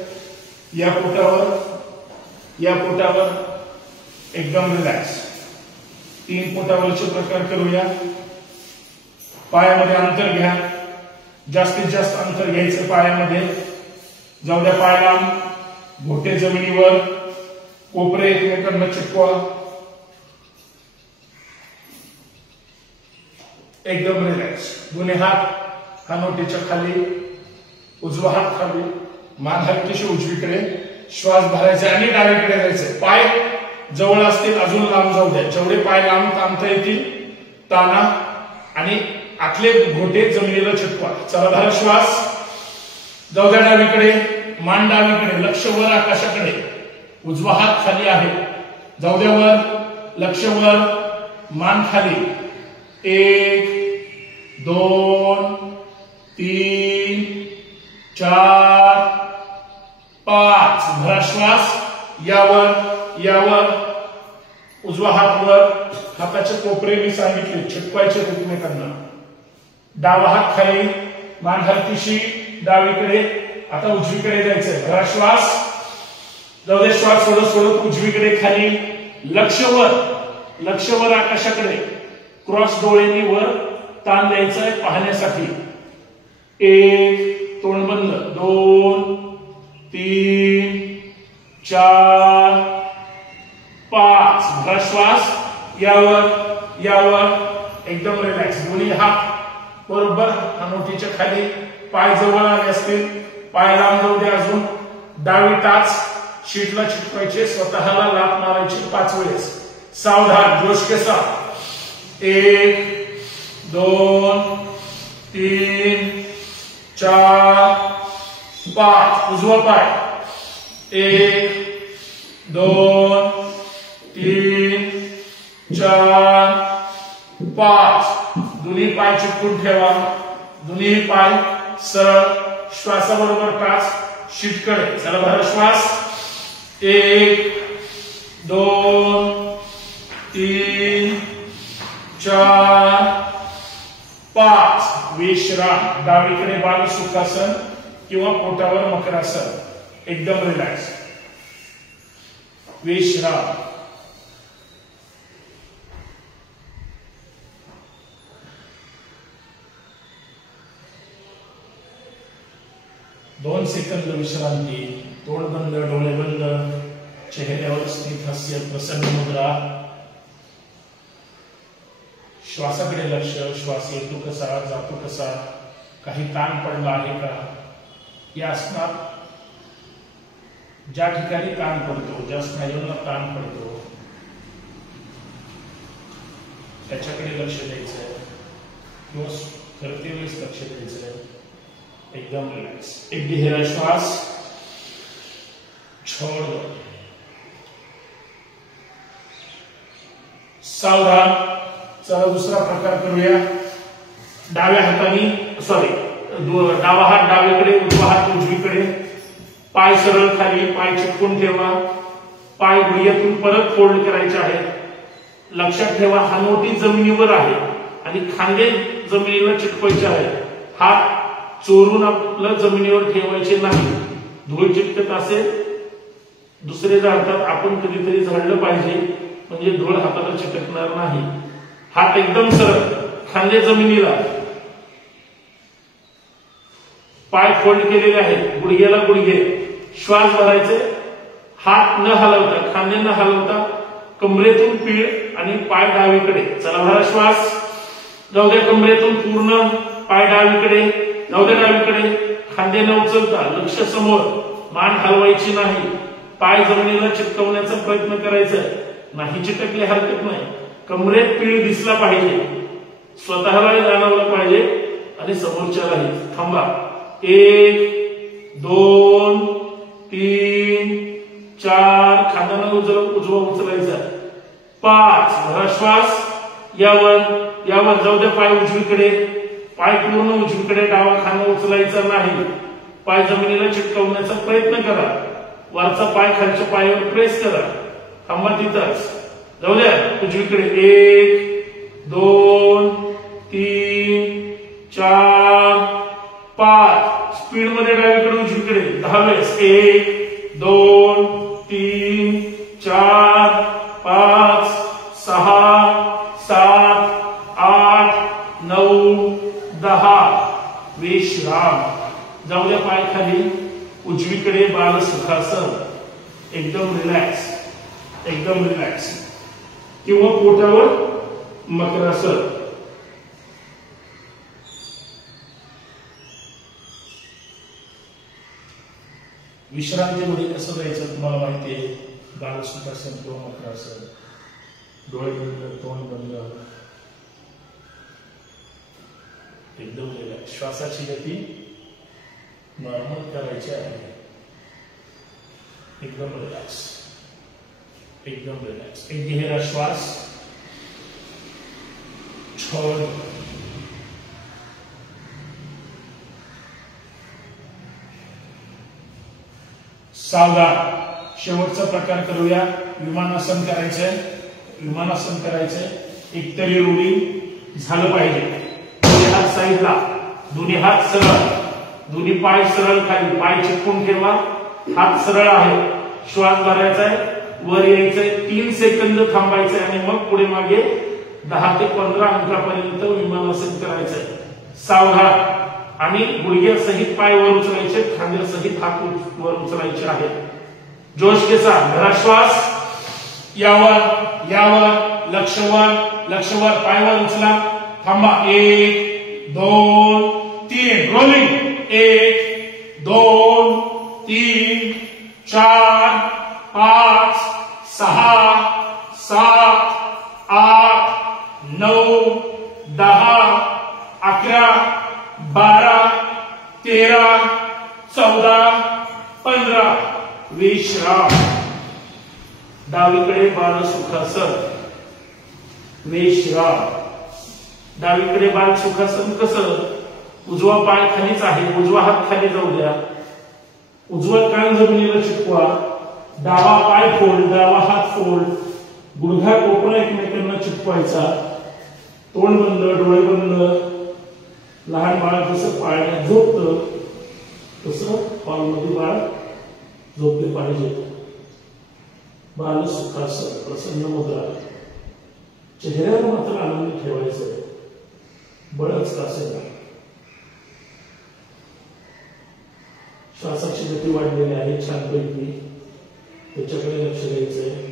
या पोटावर, या पोटावर. एकदम रिलॅक्स. 3 पोटावरचे प्रकार करूया. पायामध्ये अंतर घ्या, जास्तीत जास्त अंतर घ्यायचं पायामध्ये. जाऊ द्या पाय लांब, घोटे जमिनीवर, कोपरे एकमेकांना चिटकवा. एकदम रिलॅक्स. दोन्ही हात कानोटीच्या खाली, उजवा हात खाली, मान हलकीशी उजवीकडे. श्वास भरायचा आणि डावीकडे जायचंय. पाय जवळ असतील अजून लांब जाऊ द्या. जेवढे पाय लांब ताणता येतील ताणा आणि आतले घोटे जमिनीला चिटकवा. चला 10 श्वास. जाऊ द्या डावीकडे. मान डावीकडे, लक्ष वर आकाशाकडे. उजवा हात खाली आहे. जाऊ द्या वर, लक्ष वर, मान खाली. 1 2 3 4 श्वास यावर यावर, उजवा हात वर, हाताचे कोपरे मी सांगितले चिटकवायचे एकमेकांना, डावा हात खाली, मान हलकीशी डावीकडे, आता उजवीकडे जायचंय, भरा श्वास, जाऊ दे श्वास सोडत सोडत उजवीकडे खाली, लक्ष वर आकाशाकडे, क्रॉस डोळ्यांनी वर ताण द्यायचंय पाहण्यासाठी, 1 तोंड बंद, 2 3 4 5, भरा श्वास यावर यावर, एकदम रिलॅक्स, दोन्ही हात बरोबर हनुटीच्या खाली, पाय जवळ आले असतील, पाय लांब जाऊ दे अजून, डावी टाच शीटला चिटकवायचे, स्वतःला लात मारायची 5 वेळेस, सावधान जोश के साथ, 1 2 3 4 5, उजवा पाय, 1 2 3 4 5, दोन्ही पाय चिटकून ठेवा, दोन्ही पाय सरळ, श्वासाबरोबर टाच शीटकडे, चला भरा श्वास, 1 2 3 4 5, विश्राम, डावीकडे बाल सुखासन किंवा पोटावर मकरासन, एकदम रिलॅक्स, विश्राम, दोन सेकंद विश्रांती, तोंड बंद, डोळे बंद, चेहऱ्यावर स्थित हास्य, प्रसन्न मुद्रा, श्वासाकडे लक्ष, श्वास येतो कसा जातो कसा, काही ताण पडला आहे का, या आसनात ज्या ठिकाणी ताण पडतो, ज्या स्नायूंना ताण पडतो त्याच्याकडे लक्ष द्यायचंय किंवा करते वेळेस लक्ष द्यायचंय, एकदम रिलॅक्स, एक गहरा श्वास छोड़ दो, सावधान, चला दुसरा प्रकार करूया, डाव्या हाताने डावा हात डावीकडे, उजवा हात उजवीकडे, पाय सरळ खाली, पाय चिटकून ठेवा, पाय गुडघ्यातून परत फोल्ड करायचे आहेत, लक्षात ठेवा हनुवटी जमिनीवर आहे आणि खांदे जमिनीला चिटकवायचे आहेत, हात चोरून आपलं जमिनीवर ठेवायचे नाही, धूळ चिटकत असेल दुसरे जाळतात, आपण कधीतरी झाडलं पाहिजे म्हणजे धूळ हाताला चिटकणार नाही, हात एकदम सरळ, खांदे जमिनीला, पाय फोल्ड केलेले आहेत, गुडघ्याला गुडघे, श्वास भरायचे, हात न हलवता, खांदे न हलवता, कमरेतून पीठ आणि पाय डावीकडे, चला भरा श्वास, जाऊ दे कमरेतून पूर्ण, पाय डावीकडे, जाऊ दे डावीकडे, खांदे न उचलता, लक्ष समोर, मान हलवायची नाही, पाय जमिनीला चिटकवण्याचा प्रयत्न करायचा, नाही चिटकले हरकत नाही, कमरेत पीळ दिसला पाहिजे, स्वतःलाही जाणवलं पाहिजे आणि समोरच्यालाही, थांबा, 1 2 3 4, खांद्याला उजवा उचलायचा, 5, भरा श्वास यावर यावर, जाऊ दे पाय उजवीकडे, पाय पूर्ण उजवीकडे, डावा खांदा उचलायचा नाही, पाय जमिनीला चिटकवण्याचा प्रयत्न करा, वरचा पाय खालच्या पायावर प्रेस करा, थांबा तिथंच, जाऊ द्या उजवीकडे, 1 2 3 4 5, स्पीड मध्ये डावीकडे उजवीकडे 10 वेळेस, 1 2 3 4 5 6 7 8 9 10, विश्राम, जाऊ द्या पाय खाली, उजवीकडे बाल सुखासन, एकदम रिलॅक्स, एकदम रिलॅक्स, किंवा पोटावर मकरासन, विश्रांतीमध्ये कसं जायचं तुम्हाला माहितीये, बाल सुखासन किंवा मकरासन, डोळे बंद, तोंड बंद, एकदम रिलॅक्स, श्वासाची गती नॉर्मल करायची आहे, एकदम रिलॅक्स, एकदम रिलॅक्स, एक गहरा श्वास छोड़, सावधान, शेवटचा प्रकार करूया. विमानासन करायचंय. विमानासन करायचंय. एकतरी रूढी झालं पाहिजे. दोन्ही हात साईडला, दोन्ही हात सरळ, दोन्ही पाय सरळ खाली, पाय चिपकून ठेवा. हात सरळ आहे. श्वास भरायचा आहे, वर यायचंय, 3 सेकंद थांबायचंय आणि मग पुढे मागे 10 ते 15 अंकापर्यंत विमानासन करायचंय. सावधान. आणि गुडघ्यासहित पाय वर उचलायचे, खांद्यासहित हात वर उचलायचे आहेत. जोश के साथ भरा श्वास. यावर यावर लक्षवर पायवर उचला. थांबा. 1 2 3 रोलिंग. 1 2 3 4 5 6 7 8 9 10 11 12 13 14 15. विश्राम. डावीकडे बाल सुखासन. विश्राम. डावीकडे बाल सुखासन कसं? उजवा पाय खालीच आहे, उजवा हात खाली जाऊ द्या. उजवा कान जमिनीला चिटकवा. डावा पाय फोल्ड, डावा हात फोल्ड. गुडघा कोपरा एकमेकांना चिटकवायचा. तोंड बंद, डोळे बंद. लहान बाळ जसं पाळण्यात झोपतं तसं हॉलमध्ये बाळ झोपले पाहिजे. बाल सुखासन, प्रसन्न मुद्रा. चेहऱ्यावर मात्र आनंद ठेवायचा आहे. बळच असेल. श्वासाची गती वाढलेली आहे छानपैकी, त्याच्याकडे लक्ष द्यायचंय.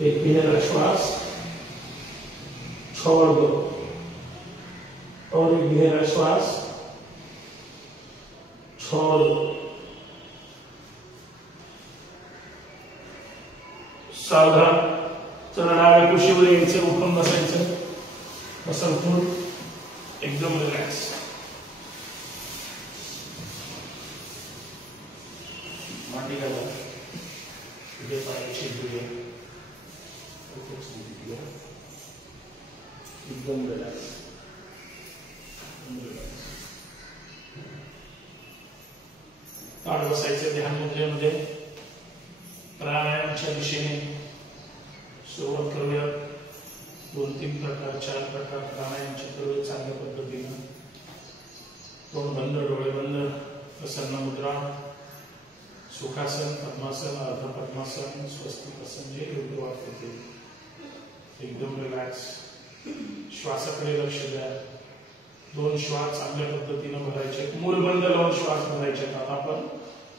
एक गहरा श्वास छोड़ दो और एक गहरा श्वास छोड़ दो. सावधान. चला डाव्या कुशीवर यायचं, उठून बसायचं. बसा उठून. एकदम रिलॅक्स. मांडी घाला. पुढे पायाची दुवे एकदम रिलॅक्स. ताठ बसायचं. ध्यान मुद्रेमध्ये प्राणायामच्या दिशेने सुरुवात करूया. 2-3 प्रकार 4 प्रकार प्राणायामचे करूया चांगल्या पद्धतीने. तोंड बंद, डोळे बंद. प्रसन्न मुद्रा. सुखासन, पद्मासन, अर्ध पद्मासन, स्वस्तिकासन, जे योग्य वाटते ते. एकदम रिलॅक्स. श्वासाकडे लक्ष द्या. 2 श्वास चांगल्या पद्धतीने भरायचे. मूल बंद लावून श्वास भरायचे. आता आपण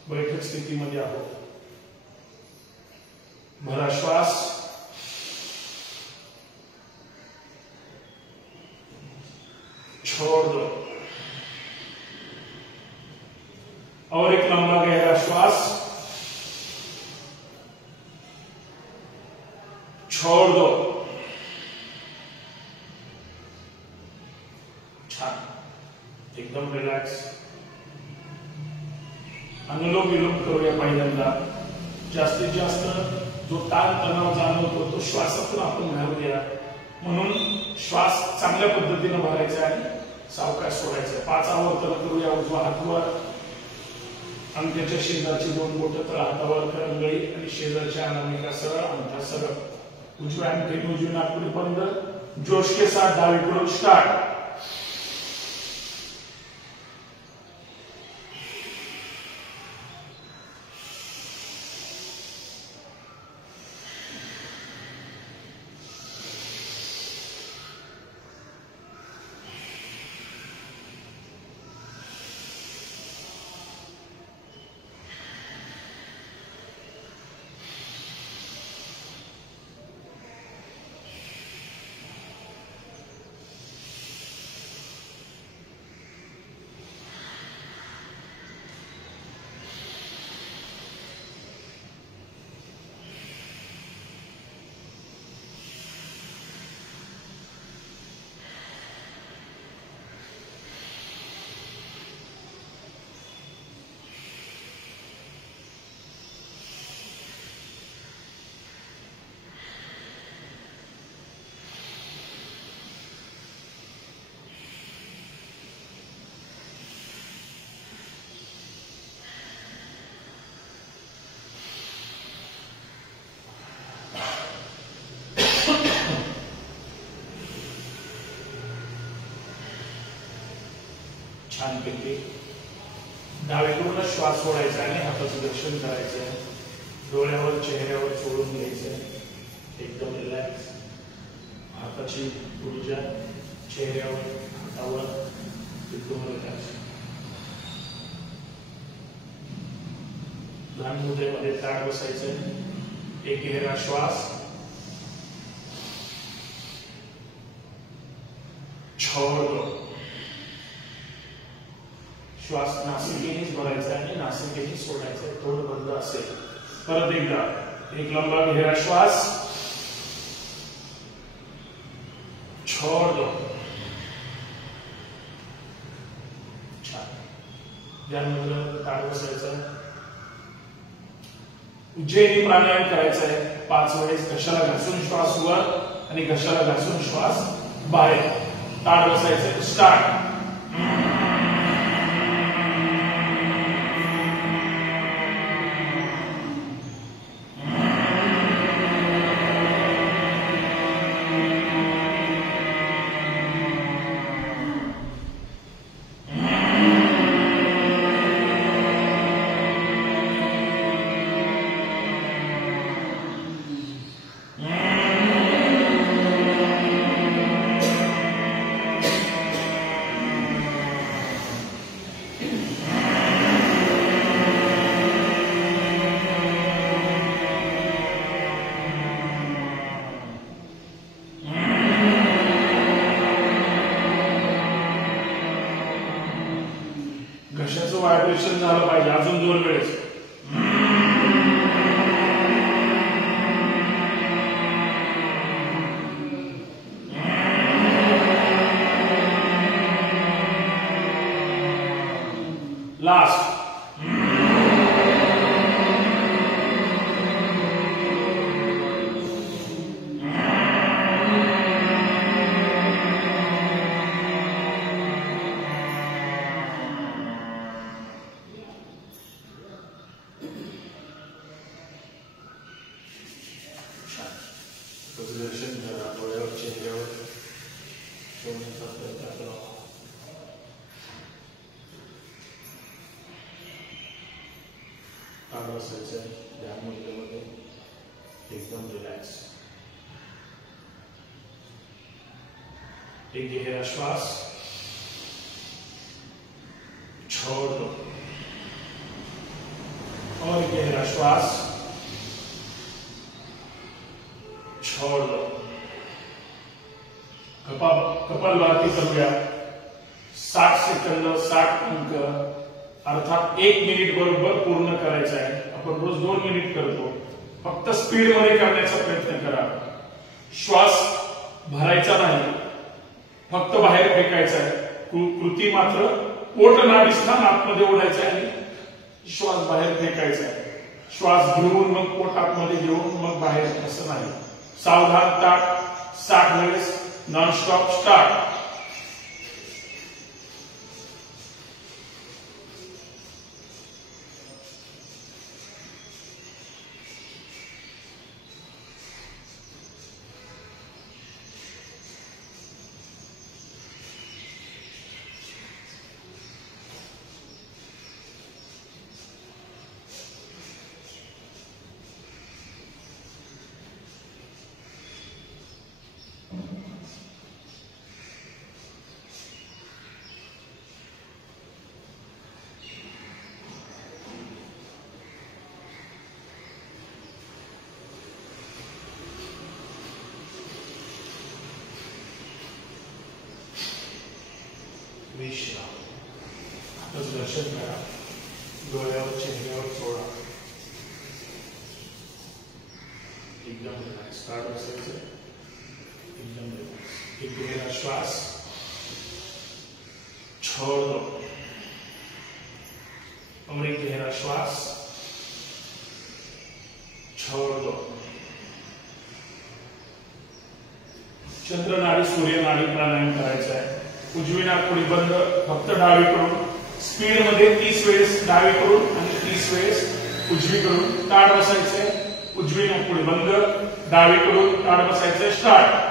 बैठक स्थितीमध्ये आहोत. भरा श्वास. छोड़ दो. और एक लंबा गहरा श्वास. छोड़ दो. छान. एकदम रिलॅक्स. अनुलोम विलोम करूया पहिल्यांदा. जास्तीत जास्त जो ताण तणाव जाणवतो तो श्वासातून आपण घालूया. म्हणून श्वास चांगल्या पद्धतीने भरायचा आणि सावकाश सोडायचा. 5 आवर्तन करूया. उजवा हातवर, अंगठ्याच्या शेजारची 2 बोटं तळ हातावर, करंगळी आणि शेजारच्या अनामिका सरळ, अंगठा सरळ. उजव्या अंगठ्याने उजवी नाकपुडी बंद. जोश के साथ डावीकडून स्टार्ट. छानपैकी डावीकडून श्वास सोडायचा आणि हाताचं दर्शन करायचं. डोळ्यावर चेहऱ्यावर सोडून घ्यायचं. एकदम रिलॅक्स. हाताची ऊर्जा चेहऱ्यावर हातावर एकदम रिलॅक्स. लहान मुद्रेमध्ये ताट बसायचं. एक गहरा श्वास छोड़ दो. श्वास नासिकेनेच भरायचा आणि नासिकेने सोडायचा. थोडं बंद असेल. परत एकदा एक लंबा गहरा श्वास छोड़ दो. छान. त्यानंतर ताट बसायचं. उज्जैनी प्राणायाम करायचा आहे. 5 वेळेस घशाला घासून श्वास वर आणि घशाला घासून श्वास बाहेर. ताट बसायचं. स्टार्ट. घशाचं व्हायब्रेशन झालं पाहिजे. अजून 2 वेळेस. लास्ट. दर्शन करा. डोळ्यावर चेहऱ्यावर ठेवण्याचा प्रयत्न करा. ताट बसायचं. ध्यान मुद्रेमध्ये एकदम रिलॅक्स. एक गहरा श्वास छोड़ दो और गहरा श्वास छोड़ दो. कपालभाती करूया. 60 सेकंद 60 अंक अर्थात 1 मिनिट बरोबर पूर्ण करायचं आहे. आपण रोज 2 मिनिट करतो. फक्त स्पीड मध्ये करण्याचा प्रयत्न करा. श्वास भरायचा नाही, फक्त बाहेर फेकायचा आहे. कृती मात्र पोट नाडीस्थान आतमध्ये ओढायचं आणि श्वास बाहेर फेकायचा आहे. श्वास घेऊन मग पोट आतमध्ये घेऊन मग बाहेर, असं नाही. सावधान. ताट 60 वेळेस नॉन स्टॉप. स्टार्ट. विश्राम. हाताचं दर्शन करा. डोळ्यावर चेहऱ्यावर सोडा. एकदम रिलॅक्स. ताट बसायचं. एकदम रिलॅक्स. एक गहरा श्वास छोड़ दो और एक गहरा श्वास छोड़ दो. चंद्रनाडी सूर्यनाडी प्राणायाम करायचा आहे. उजवी नाकपुडी बंद. फक्त डावीकडून स्पीड मध्ये 30 वेळेस डावीकडून आणि 30 वेळेस उजवीकडून. ताट बसायचंय. उजवी नाकपुडी बंद. डावीकडून ताट बसायचंय. स्टार्ट.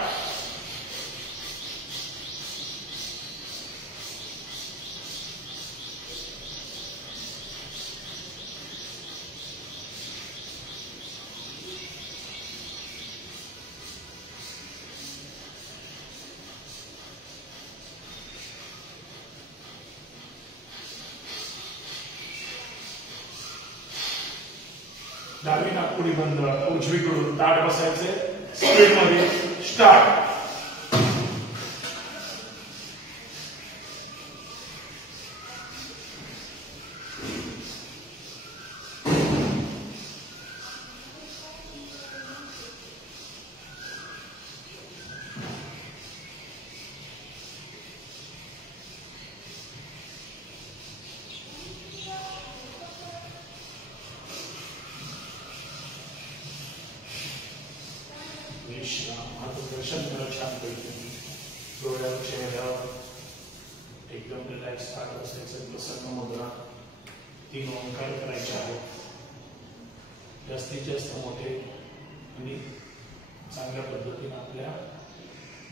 डावी नाकपुडी बंद, उजवीकडून ताट बसायचे, स्पीड मध्ये स्टार्ट. दर्शन करा छान पैकी. डोळ्यावर चेहऱ्यावर एकदम रिलॅक्स ताट बसायचं, प्रसन्न मुद्रा. 3 ओंकार करायचे आहेत. जास्तीत जास्त मोठे आणि चांगल्या पद्धतीने आपल्या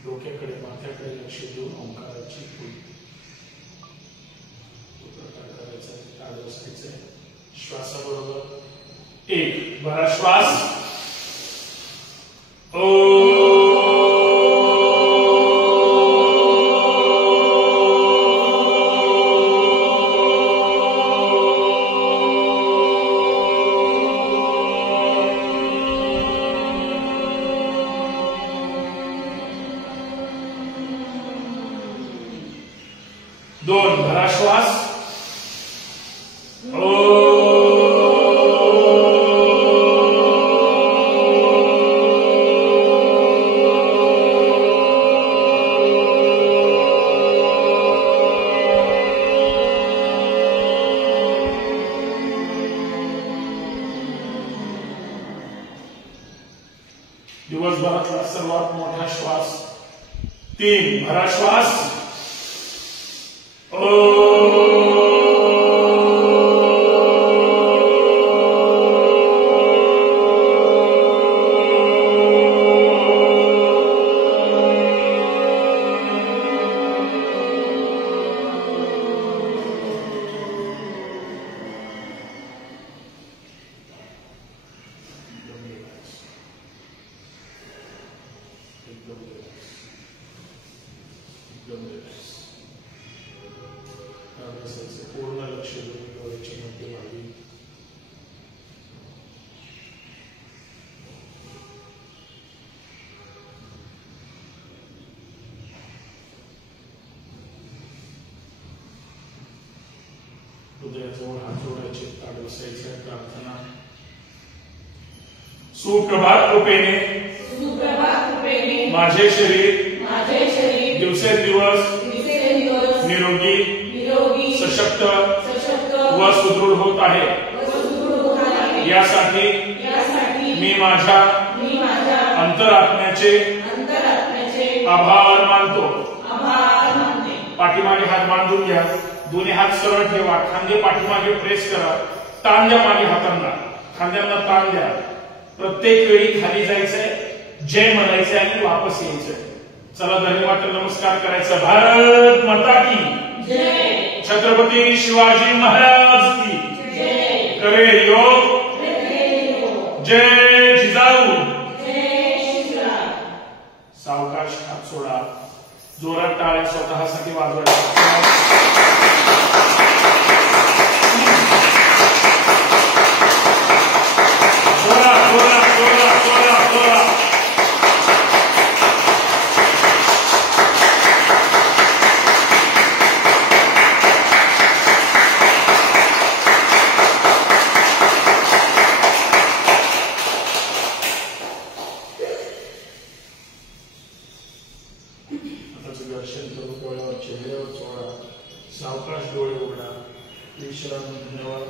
डोक्याकडे माथ्याकडे लक्ष देऊन ओंकाराची प्रकार करायचा. ताट बसायचंय. श्वासाबरोबर 1 भरा श्वास. दोन भरा श्वास. दिवसभरातला सर्वात मोठा श्वास. 3 भरा श्वास. पूर्ण लक्ष डोळ्याच्या मध्यभागी. हृदयाजवळ हात जोडायचे, ताट बसायचे. प्रार्थना. सुप्रभात कृपेने माझे शरीर दिवसेंदिवस निरोगी सशक्त व सुदृढ होत आहे. यासाठी मी माझ्या अंतरात्म्याचे आभार मानतो. पाठीमागे हात बांधून घ्या. दोन्ही हात सरळ ठेवा. खांदे पाठीमागे प्रेस करा. ताण द्या मागे हातांना. खांद्यांना ताण द्या. प्रत्येक वेळी खाली जायचंय, जय म्हणायचंय आणि वापस यायचंय. चला धन्यवाद नमस्कार करायचा. भारत माता की जय. छत्रपती शिवाजी महाराज की जय. करे योग जय जिजाऊ. सावकाश हात सोडा. जोरात टाळ्या स्वतःसाठी वाजवायच्या. दर्शन करून डोळ्यावर चेहऱ्यावर चोळा. सावकाश डोळे उघडा. ईश्वराला धन्यवाद.